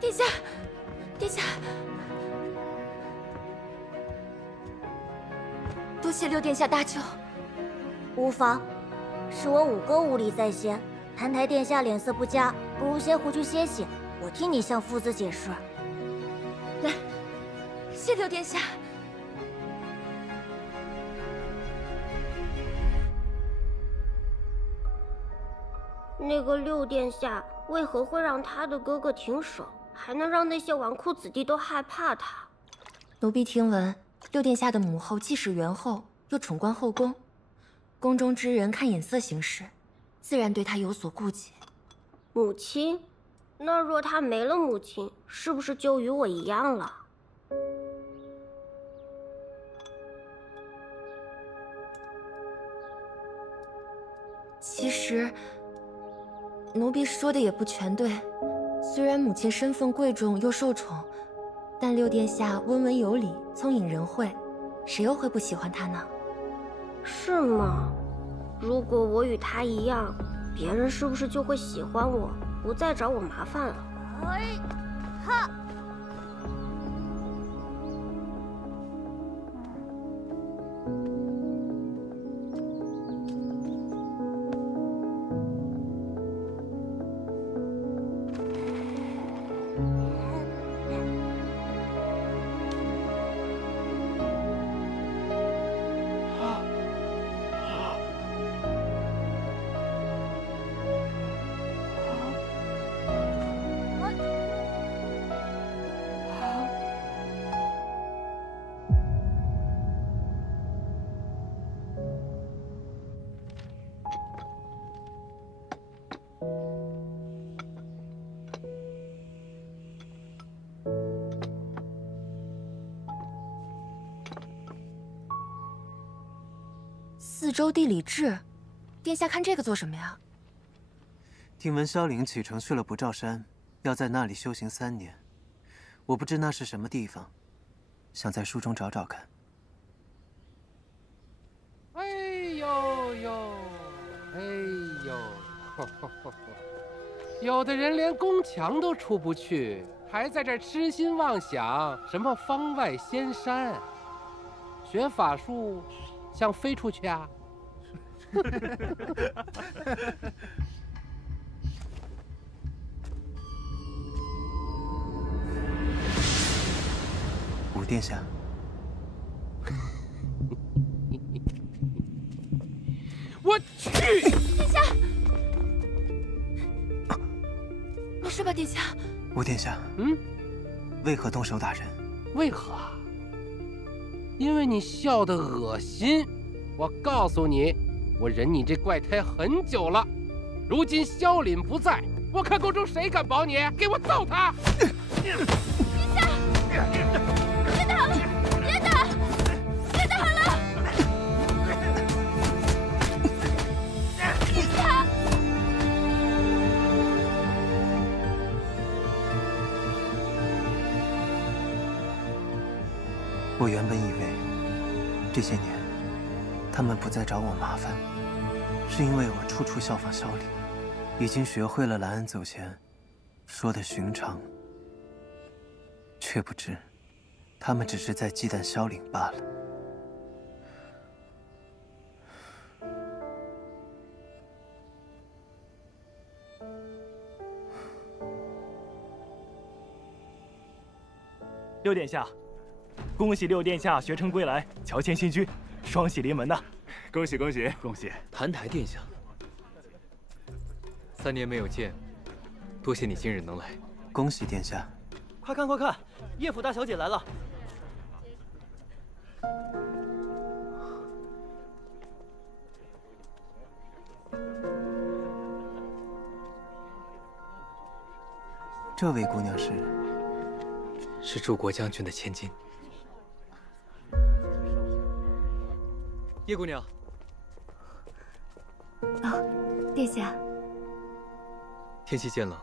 殿下，殿下，多谢六殿下搭救。无妨，是我五哥无礼在先，澹台殿下脸色不佳，不如先回去歇歇。我替你向夫子解释。来，谢六殿下。那个六殿下为何会让他的哥哥停手，还能让那些纨绔子弟都害怕他？奴婢听闻，六殿下的母后既是元后，又宠冠后宫，宫中之人看眼色行事，自然对他有所顾忌。母亲？那若他没了母亲，是不是就与我一样了？其实，奴婢说的也不全对。虽然母亲身份贵重又受宠，但六殿下温文有礼，聪颖仁惠，谁又会不喜欢他呢？是吗？如果我与他一样，别人是不是就会喜欢我，不再找我麻烦了？哎，哈！四周地理志，殿下看这个做什么呀？听闻萧凌启程去了不照山，要在那里修行3年。我不知那是什么地方，想在书中找找看。哎呦呦，哎呦，呵呵呵呵，有的人连宫墙都出不去，还在这儿痴心妄想什么方外仙山，学法术想飞出去啊？五殿下，我去！殿下，没事吧，殿下？五殿下，为何动手打人？为何啊？因为你笑得恶心。我告诉你，我忍你这怪胎很久了。如今萧凛不在，我看宫中谁敢保你？给我揍他！殿下，别打了，别打，别打了！殿下。 我原本以为，这些年，他们不再找我麻烦，是因为我处处效仿萧凛，已经学会了兰恩走前说的寻常，却不知，他们只是在忌惮萧凛罢了。六殿下。 恭喜六殿下学成归来，乔迁新居，双喜临门呐！恭喜恭喜恭喜！澹台殿下，3年没有见，多谢你今日能来。恭喜殿下！快看快看，叶府大小姐来了。这位姑娘是柱国将军的千金。 叶姑娘，哦，殿下。天气渐冷，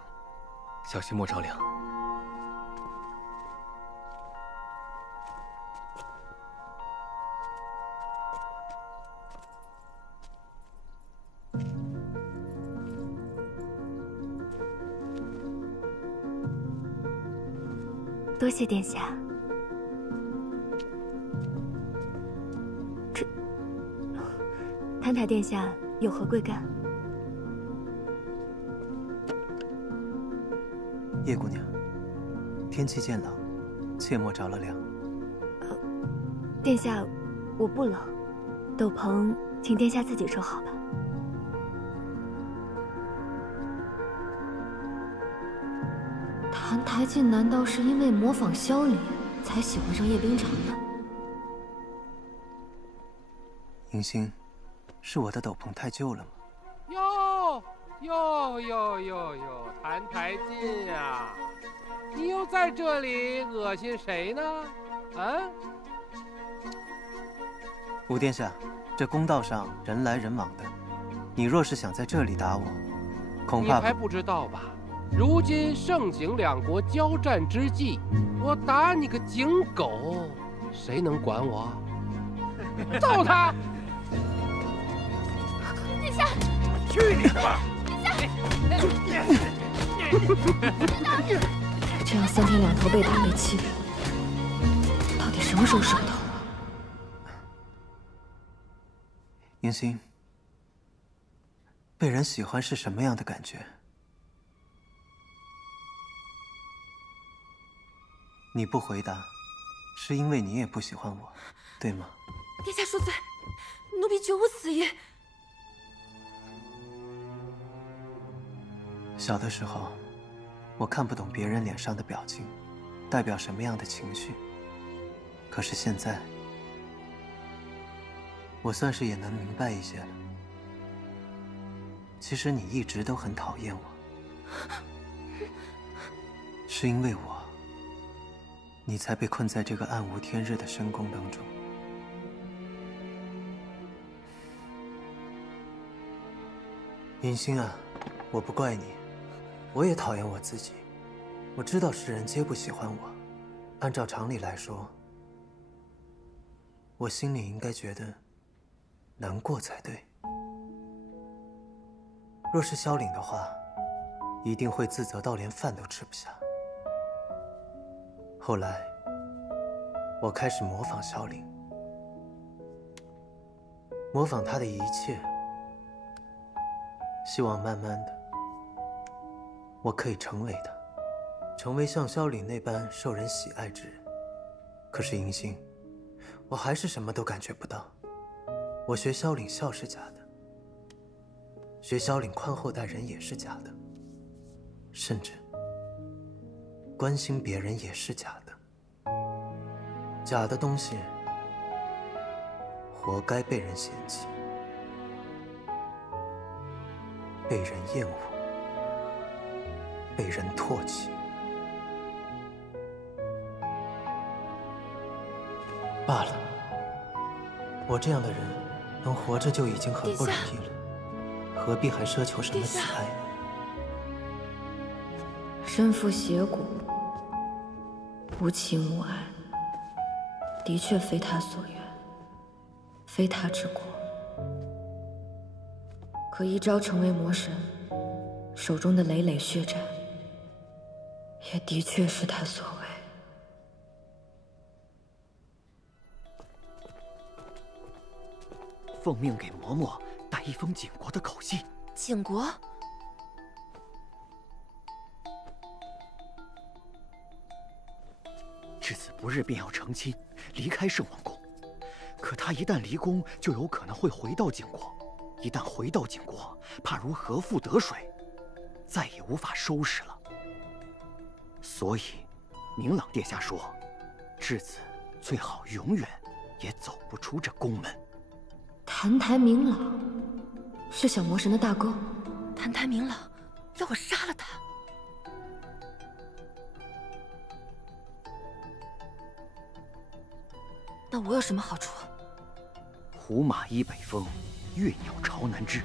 小心莫着凉。多谢殿下。 澹台殿下有何贵干？叶姑娘，天气渐冷，切莫着了凉。殿下，我不冷，斗篷请殿下自己收好吧。澹台烬难道是因为模仿萧凛才喜欢上叶冰裳的？迎新。 是我的斗篷太旧了吗？哟，澹台烬呀，你又在这里恶心谁呢？啊？五殿下，这公道上人来人往的，你若是想在这里打我，恐怕你还不知道吧？如今盛景两国交战之际，我打你个井狗，谁能管我？揍他！ 殿下，去你的吧！这样3天2头被打被欺负，到底什么时候是个头啊？迎新，被人喜欢是什么样的感觉？你不回答，是因为你也不喜欢我，对吗？殿下恕罪，奴婢绝无此意。 小的时候，我看不懂别人脸上的表情，代表什么样的情绪。可是现在，我算是也能明白一些了。其实你一直都很讨厌我，是因为我，你才被困在这个暗无天日的深宫当中。迎新啊，我不怪你。 我也讨厌我自己，我知道世人皆不喜欢我。按照常理来说，我心里应该觉得难过才对。若是萧凛的话，一定会自责到连饭都吃不下。后来，我开始模仿萧凛，模仿她的一切，希望慢慢的。 我可以成为他，成为像萧凛那般受人喜爱之人。可是迎新，我还是什么都感觉不到。我学萧凛笑是假的，学萧凛宽厚待人也是假的，甚至关心别人也是假的，假的东西活该被人嫌弃，被人厌恶，被人唾弃。罢了，我这样的人能活着就已经很不容易了，何必还奢求什么喜爱呢？身负邪骨，无情无爱，的确非他所愿，非他之过。可一朝成为魔神，手中的累累血债，也的确是他所为。奉命给嬷嬷带一封景国的口信。景国？至此不日便要成亲，离开圣王宫。可他一旦离宫，就有可能会回到景国。一旦回到景国，怕如河复得水，再也无法收拾了。所以，明朗殿下说，至此最好永远也走不出这宫门。澹台明朗是小魔神的大哥，澹台明朗要我杀了他。那我有什么好处？胡马依北风，月鸟朝南枝。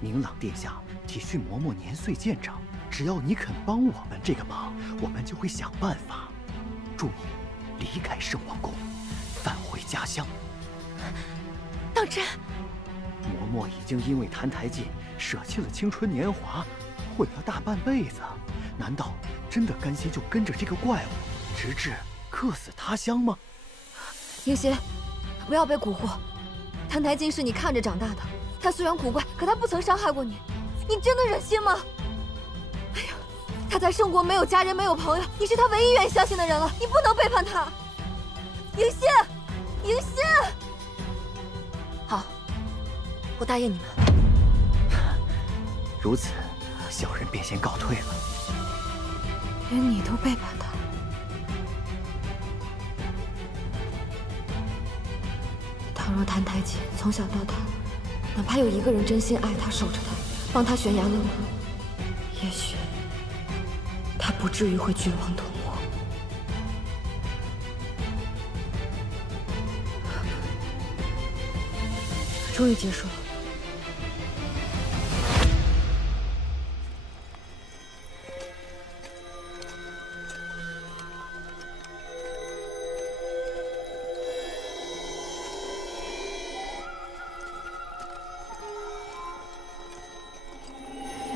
明朗殿下体恤嬷嬷年岁渐长，只要你肯帮我们这个忙，我们就会想办法助你离开圣王宫，返回家乡。当真？嬷嬷已经因为澹台烬舍弃了青春年华，毁了大半辈子，难道真的甘心就跟着这个怪物，直至客死他乡吗？迎新，不要被蛊惑。澹台烬是你看着长大的，他虽然古怪，可他不曾伤害过你，你真的忍心吗？哎呀，他在圣国没有家人，没有朋友，你是他唯一愿意相信的人了，你不能背叛他。迎新，迎新。好，我答应你们。如此，小人便先告退了。连你都背叛他？倘若澹台烬从小到大，哪怕有一个人真心爱他、守着他、帮他悬崖勒马，也许他不至于会绝望吞没。终于结束了。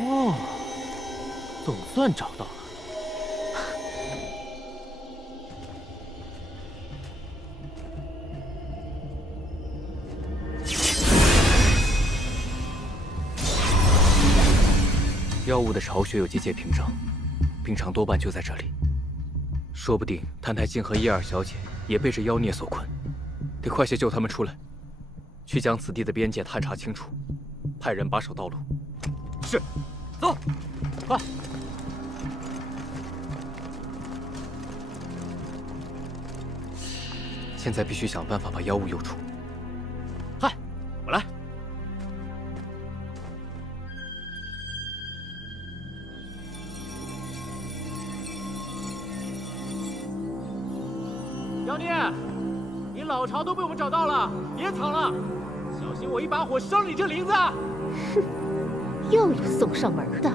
哦，总算找到了。妖物的巢穴有结界屏障，平常多半就在这里。说不定澹台烬和叶儿小姐也被这妖孽所困，得快些救他们出来，去将此地的边界探查清楚，派人把守道路。是，走，快！现在必须想办法把妖物诱出。嗨，我来。妖孽，你老巢都被我们找到了，别藏了，小心我一把火烧了你这林子！哼，又有送上门的。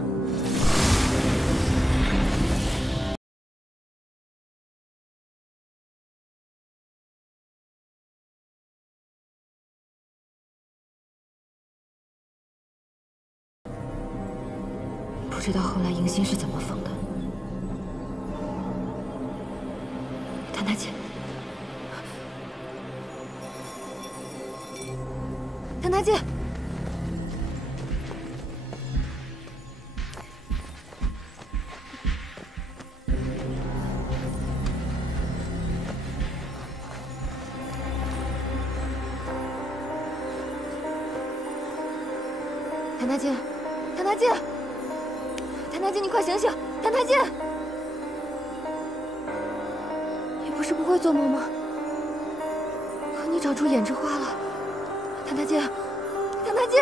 不知道后来迎新是怎么疯的。澹台烬，澹台烬，澹台烬，澹台烬，澹台烬，你快醒醒！澹台烬，不是不会做梦吗？可你长出眼之花了，谭太监，谭太监，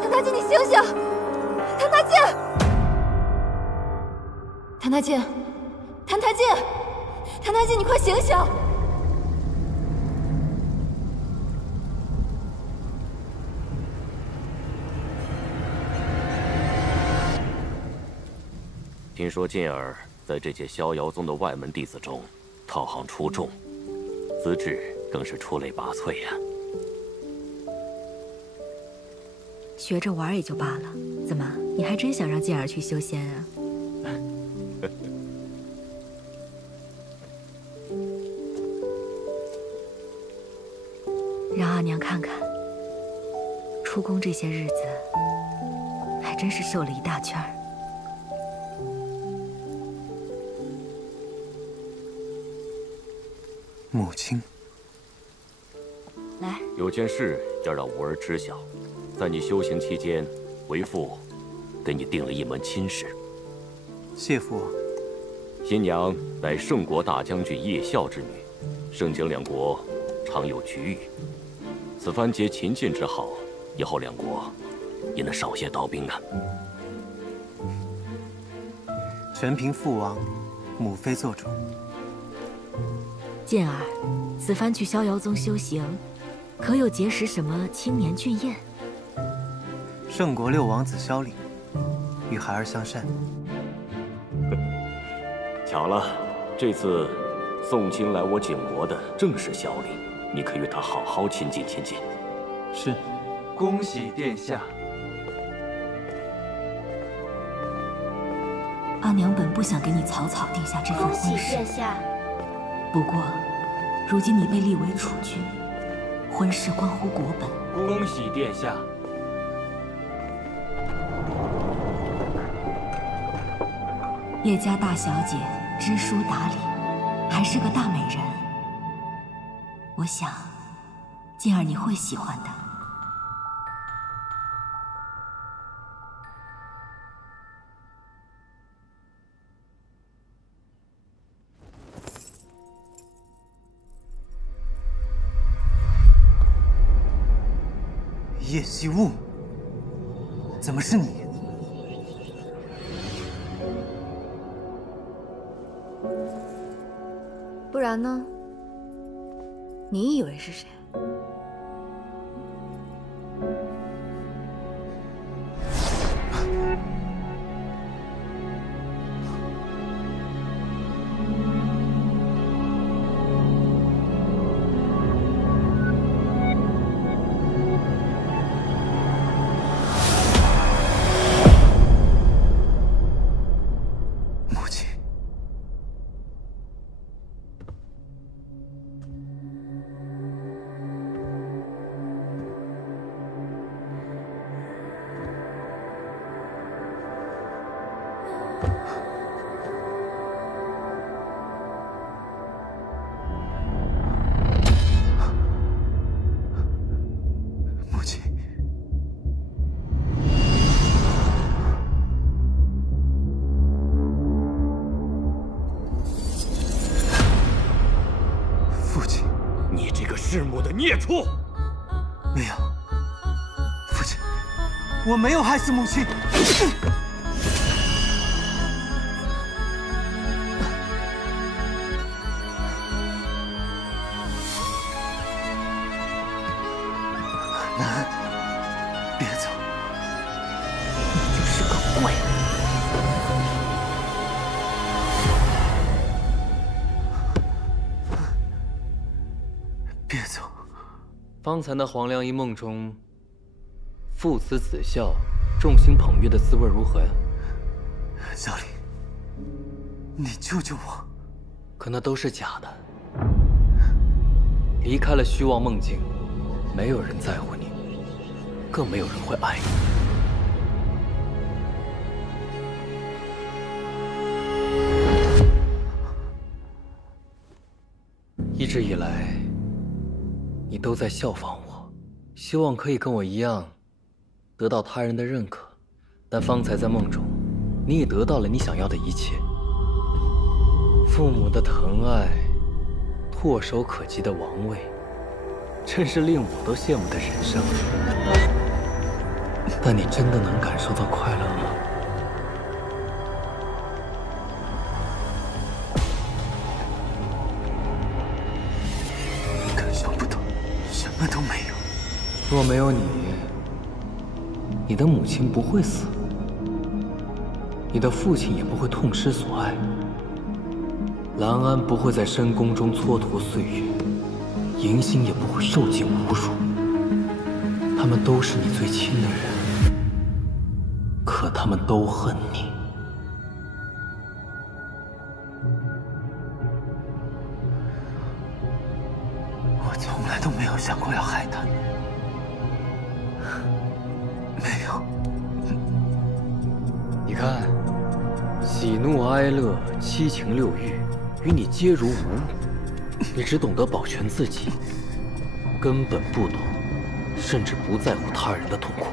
谭太监，你醒醒！谭太监，谭太监，谭太监，谭太监，你快醒醒！听说进儿在这届逍遥宗的外门弟子中道行出众，资质更是出类拔萃呀。学着玩也就罢了，怎么你还真想让静儿去修仙啊？让阿娘看看，出宫这些日子，还真是瘦了一大圈儿。母亲，来，有件事要让吾儿知晓，在你修行期间，为父给你定了一门亲事。谢父王。新娘乃圣国大将军叶孝之女，盛景两国常有局域，此番结秦晋之好，以后两国也能少些刀兵啊。全凭父王、母妃做主。健儿，此番去逍遥宗修行，可有结识什么青年俊彦？圣国六王子萧凛，与孩儿相善。巧了，这次宋卿来我景国的正是萧凛，你可与他好好亲近亲近。是。恭喜殿下。阿娘本不想给你草草定下这份婚事。恭喜殿下。不过，如今你被立为储君，婚事关乎国本。恭喜殿下。叶家大小姐知书达理，还是个大美人。我想，静儿你会喜欢的。叶惜雾，怎么是你？不然呢？你以为是谁？弑母的孽畜！没有，父亲，我没有害死母亲。南，别走，你就是个怪物。别走。方才那黄粱一梦中，父慈子孝、众星捧月的滋味如何呀？小李，你救救我！可那都是假的。离开了虚妄梦境，没有人在乎你，更没有人会爱你。一直以来，你都在效仿我，希望可以跟我一样，得到他人的认可。但方才在梦中，你已得到了你想要的一切：父母的疼爱、唾手可及的王位，真是令我都羡慕的人生。但你真的能感受到快乐吗？感受不到，什么都没有。若没有你，你的母亲不会死，你的父亲也不会痛失所爱，兰安不会在深宫中蹉跎岁月，迎新也不会受尽侮辱。他们都是你最亲的人，可他们都恨你。我从来都没有想过要害他，没有。你看，喜怒哀乐、七情六欲，与你皆如无物。你只懂得保全自己，根本不懂，甚至不在乎他人的痛苦。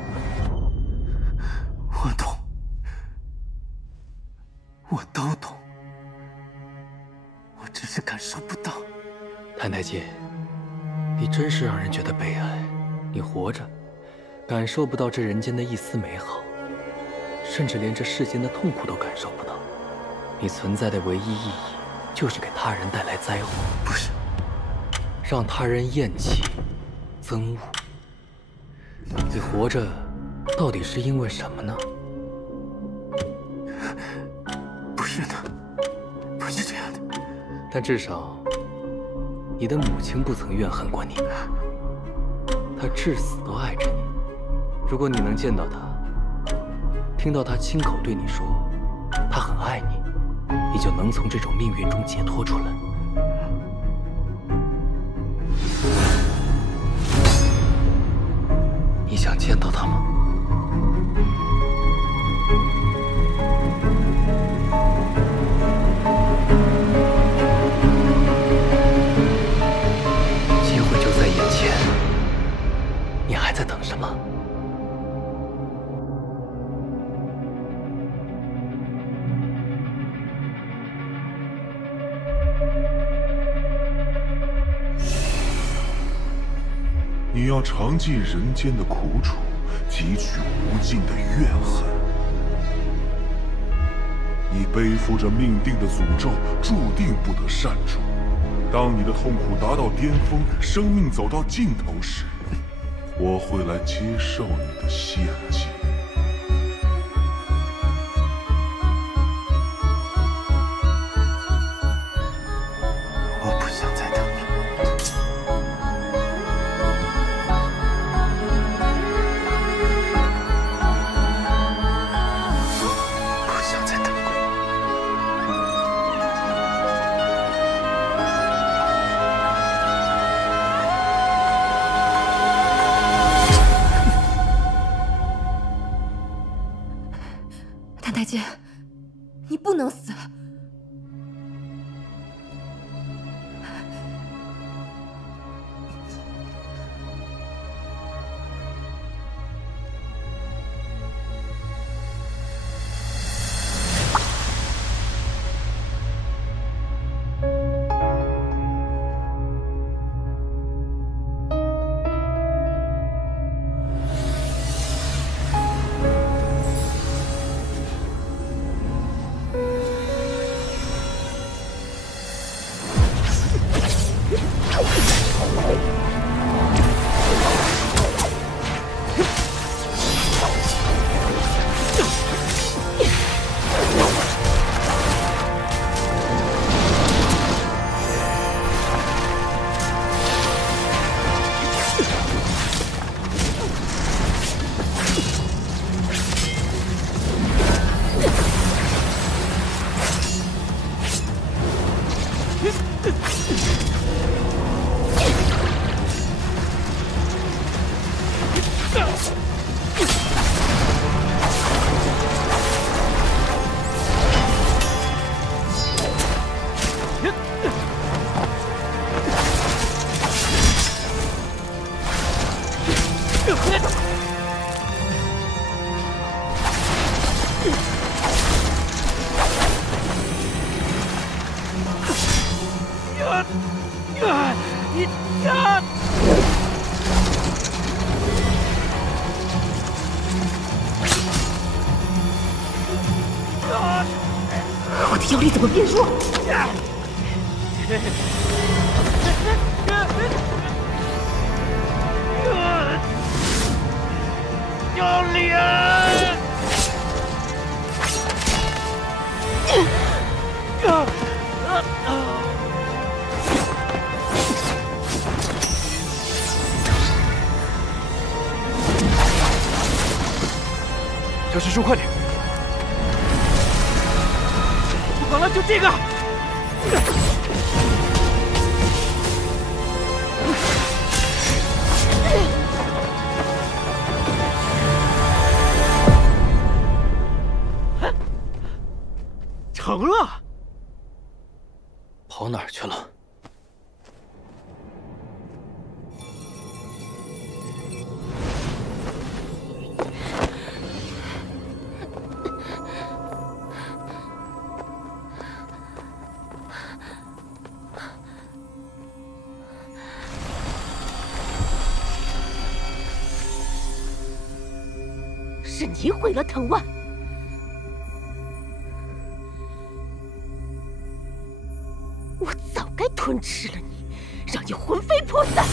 我懂，我都懂，我只是感受不到。澹台烬，你真是让人觉得悲哀。你活着，感受不到这人间的一丝美好，甚至连这世间的痛苦都感受不到。你存在的唯一意义，就是给他人带来灾祸，不是让他人厌弃、憎恶。你活着，到底是因为什么呢？不是的，不是这样的。但至少，你的母亲不曾怨恨过你，她至死都爱着你。如果你能见到她，听到她亲口对你说她很爱你，你就能从这种命运中解脱出来。你想见到她吗？机会就在眼前，你还在等什么？你要尝尽人间的苦楚，汲取无尽的怨恨。你背负着命定的诅咒，注定不得善终。当你的痛苦达到巅峰，生命走到尽头时，我会来接受你的献祭。我不想再等了。不想再等了。你啊！我的妖力怎么变弱？妖力啊！小师叔，快点！不管了，就这个。成了。跑哪儿去了？是你毁了藤蔓。我早该吞吃了你，让你魂飞魄散。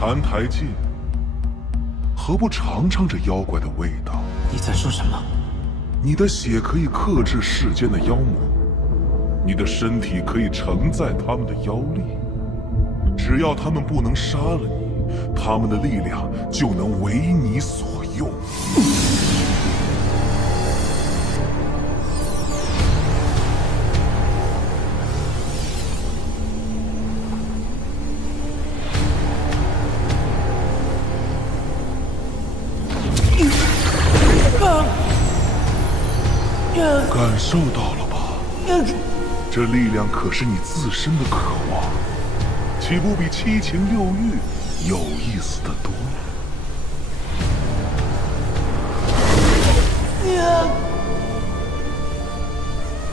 澹台烬，何不尝尝这妖怪的味道？你在说什么？你的血可以克制世间的妖魔，你的身体可以承载他们的妖力。只要他们不能杀了你，他们的力量就能为你所用。感受到了吧？这力量可是你自身的渴望，岂不比七情六欲有意思的多？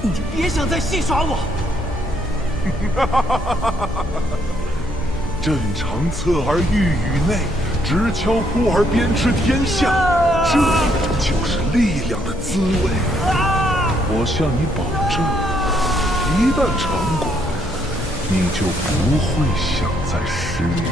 你别想再戏耍我！震肠侧而欲宇内，直敲扑而鞭笞天下，这就是力量的滋味。我向你保证，一旦成果，你就不会想再失去。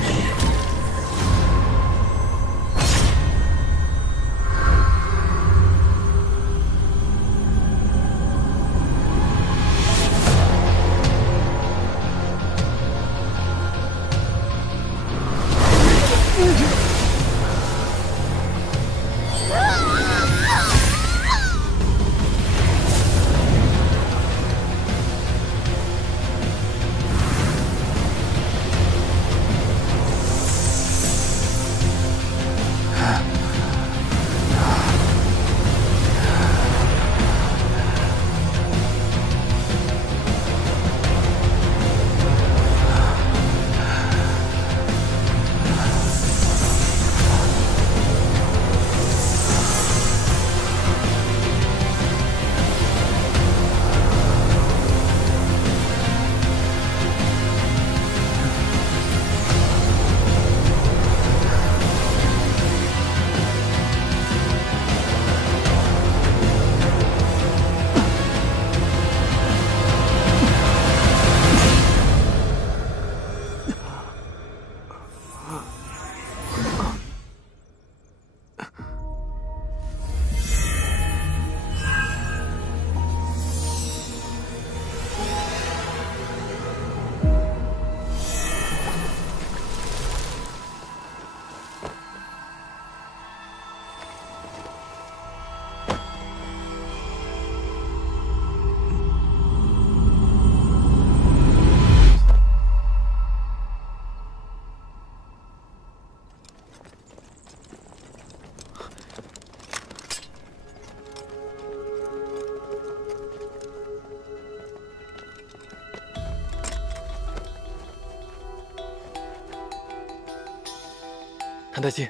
谭太进，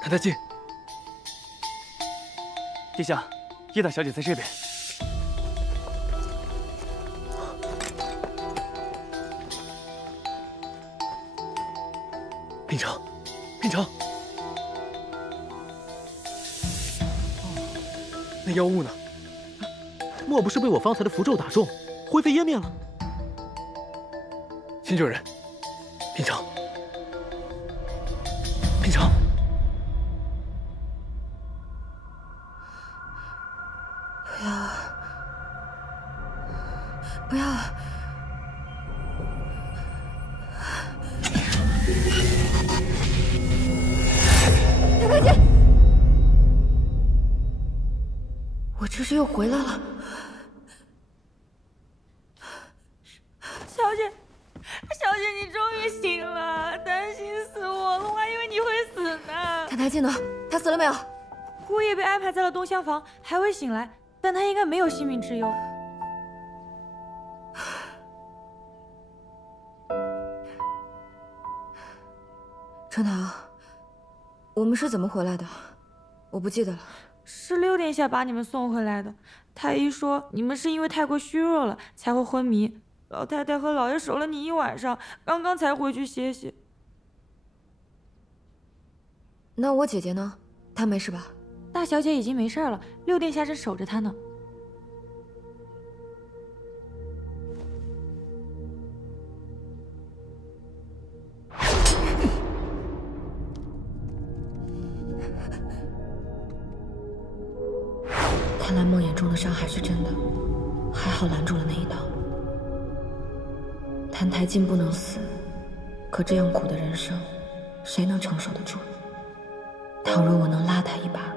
谭太进，殿下，叶大小姐在这边。平常，平常，那妖物呢？莫不是被我方才的符咒打中，灰飞烟灭了？新救人，平常，平常，不要！太太姐，我这是又回来了。小姐，小姐，你终于醒了，担心死我了，我还以为你会死呢。谭太进呢？他死了没有？姑爷被安排在了东厢房，还未醒来，但他应该没有性命之忧。程堂，我们是怎么回来的？我不记得了。是6殿下把你们送回来的。太医说你们是因为太过虚弱了才会昏迷。老太太和老爷守了你1晚上，刚刚才回去歇歇。那我姐姐呢？她没事吧？大小姐已经没事了，6殿下正守着她呢。看来梦魇中的伤还是真的，还好拦住了那一刀。谭台烬不能死，可这样苦的人生，谁能承受得住？倘若我能拉他一把，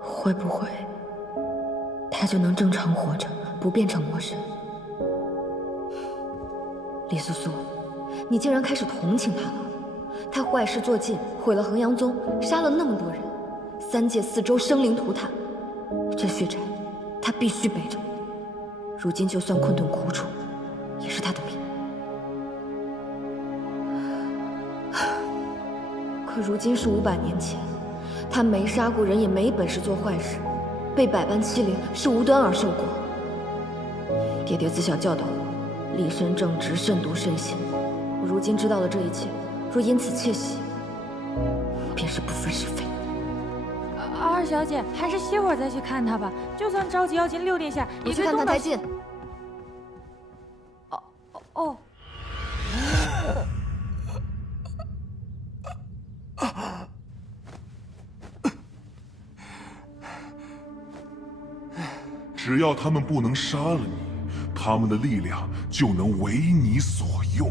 会不会他就能正常活着，不变成魔神？李素素，你竟然开始同情他了。他坏事做尽，毁了衡阳宗，杀了那么多人，3界4周生灵涂炭。这血债，他必须背着。如今就算困顿苦楚，也是他的命。可如今是500年前，他没杀过人，也没本事做坏事，被百般欺凌，是无端而受过。爹爹自小教导我，立身正直，慎独慎心。我如今知道了这一切，若因此窃喜，便是不分是非。二小姐，还是歇会儿再去看他吧。就算着急要见6殿下，你去看谭台烬。哦。只要他们不能杀了你，他们的力量就能为你所用。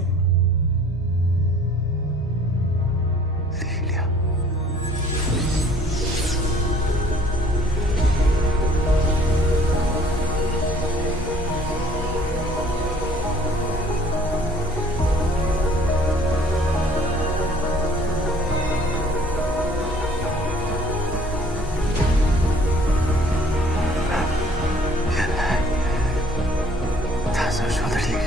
力量。记忆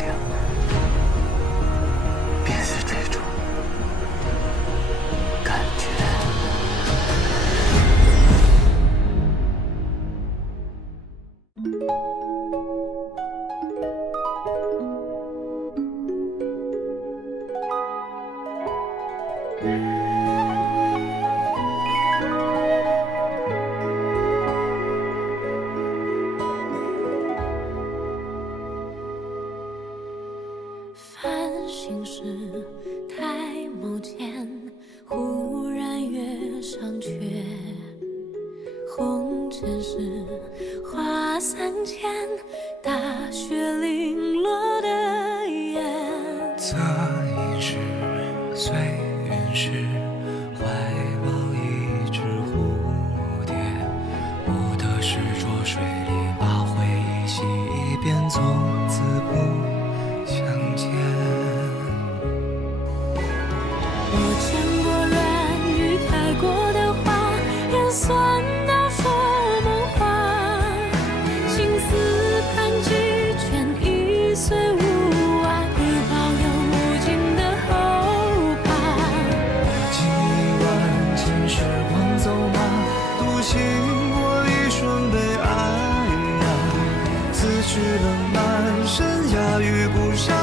去了满身，鸦羽不沙。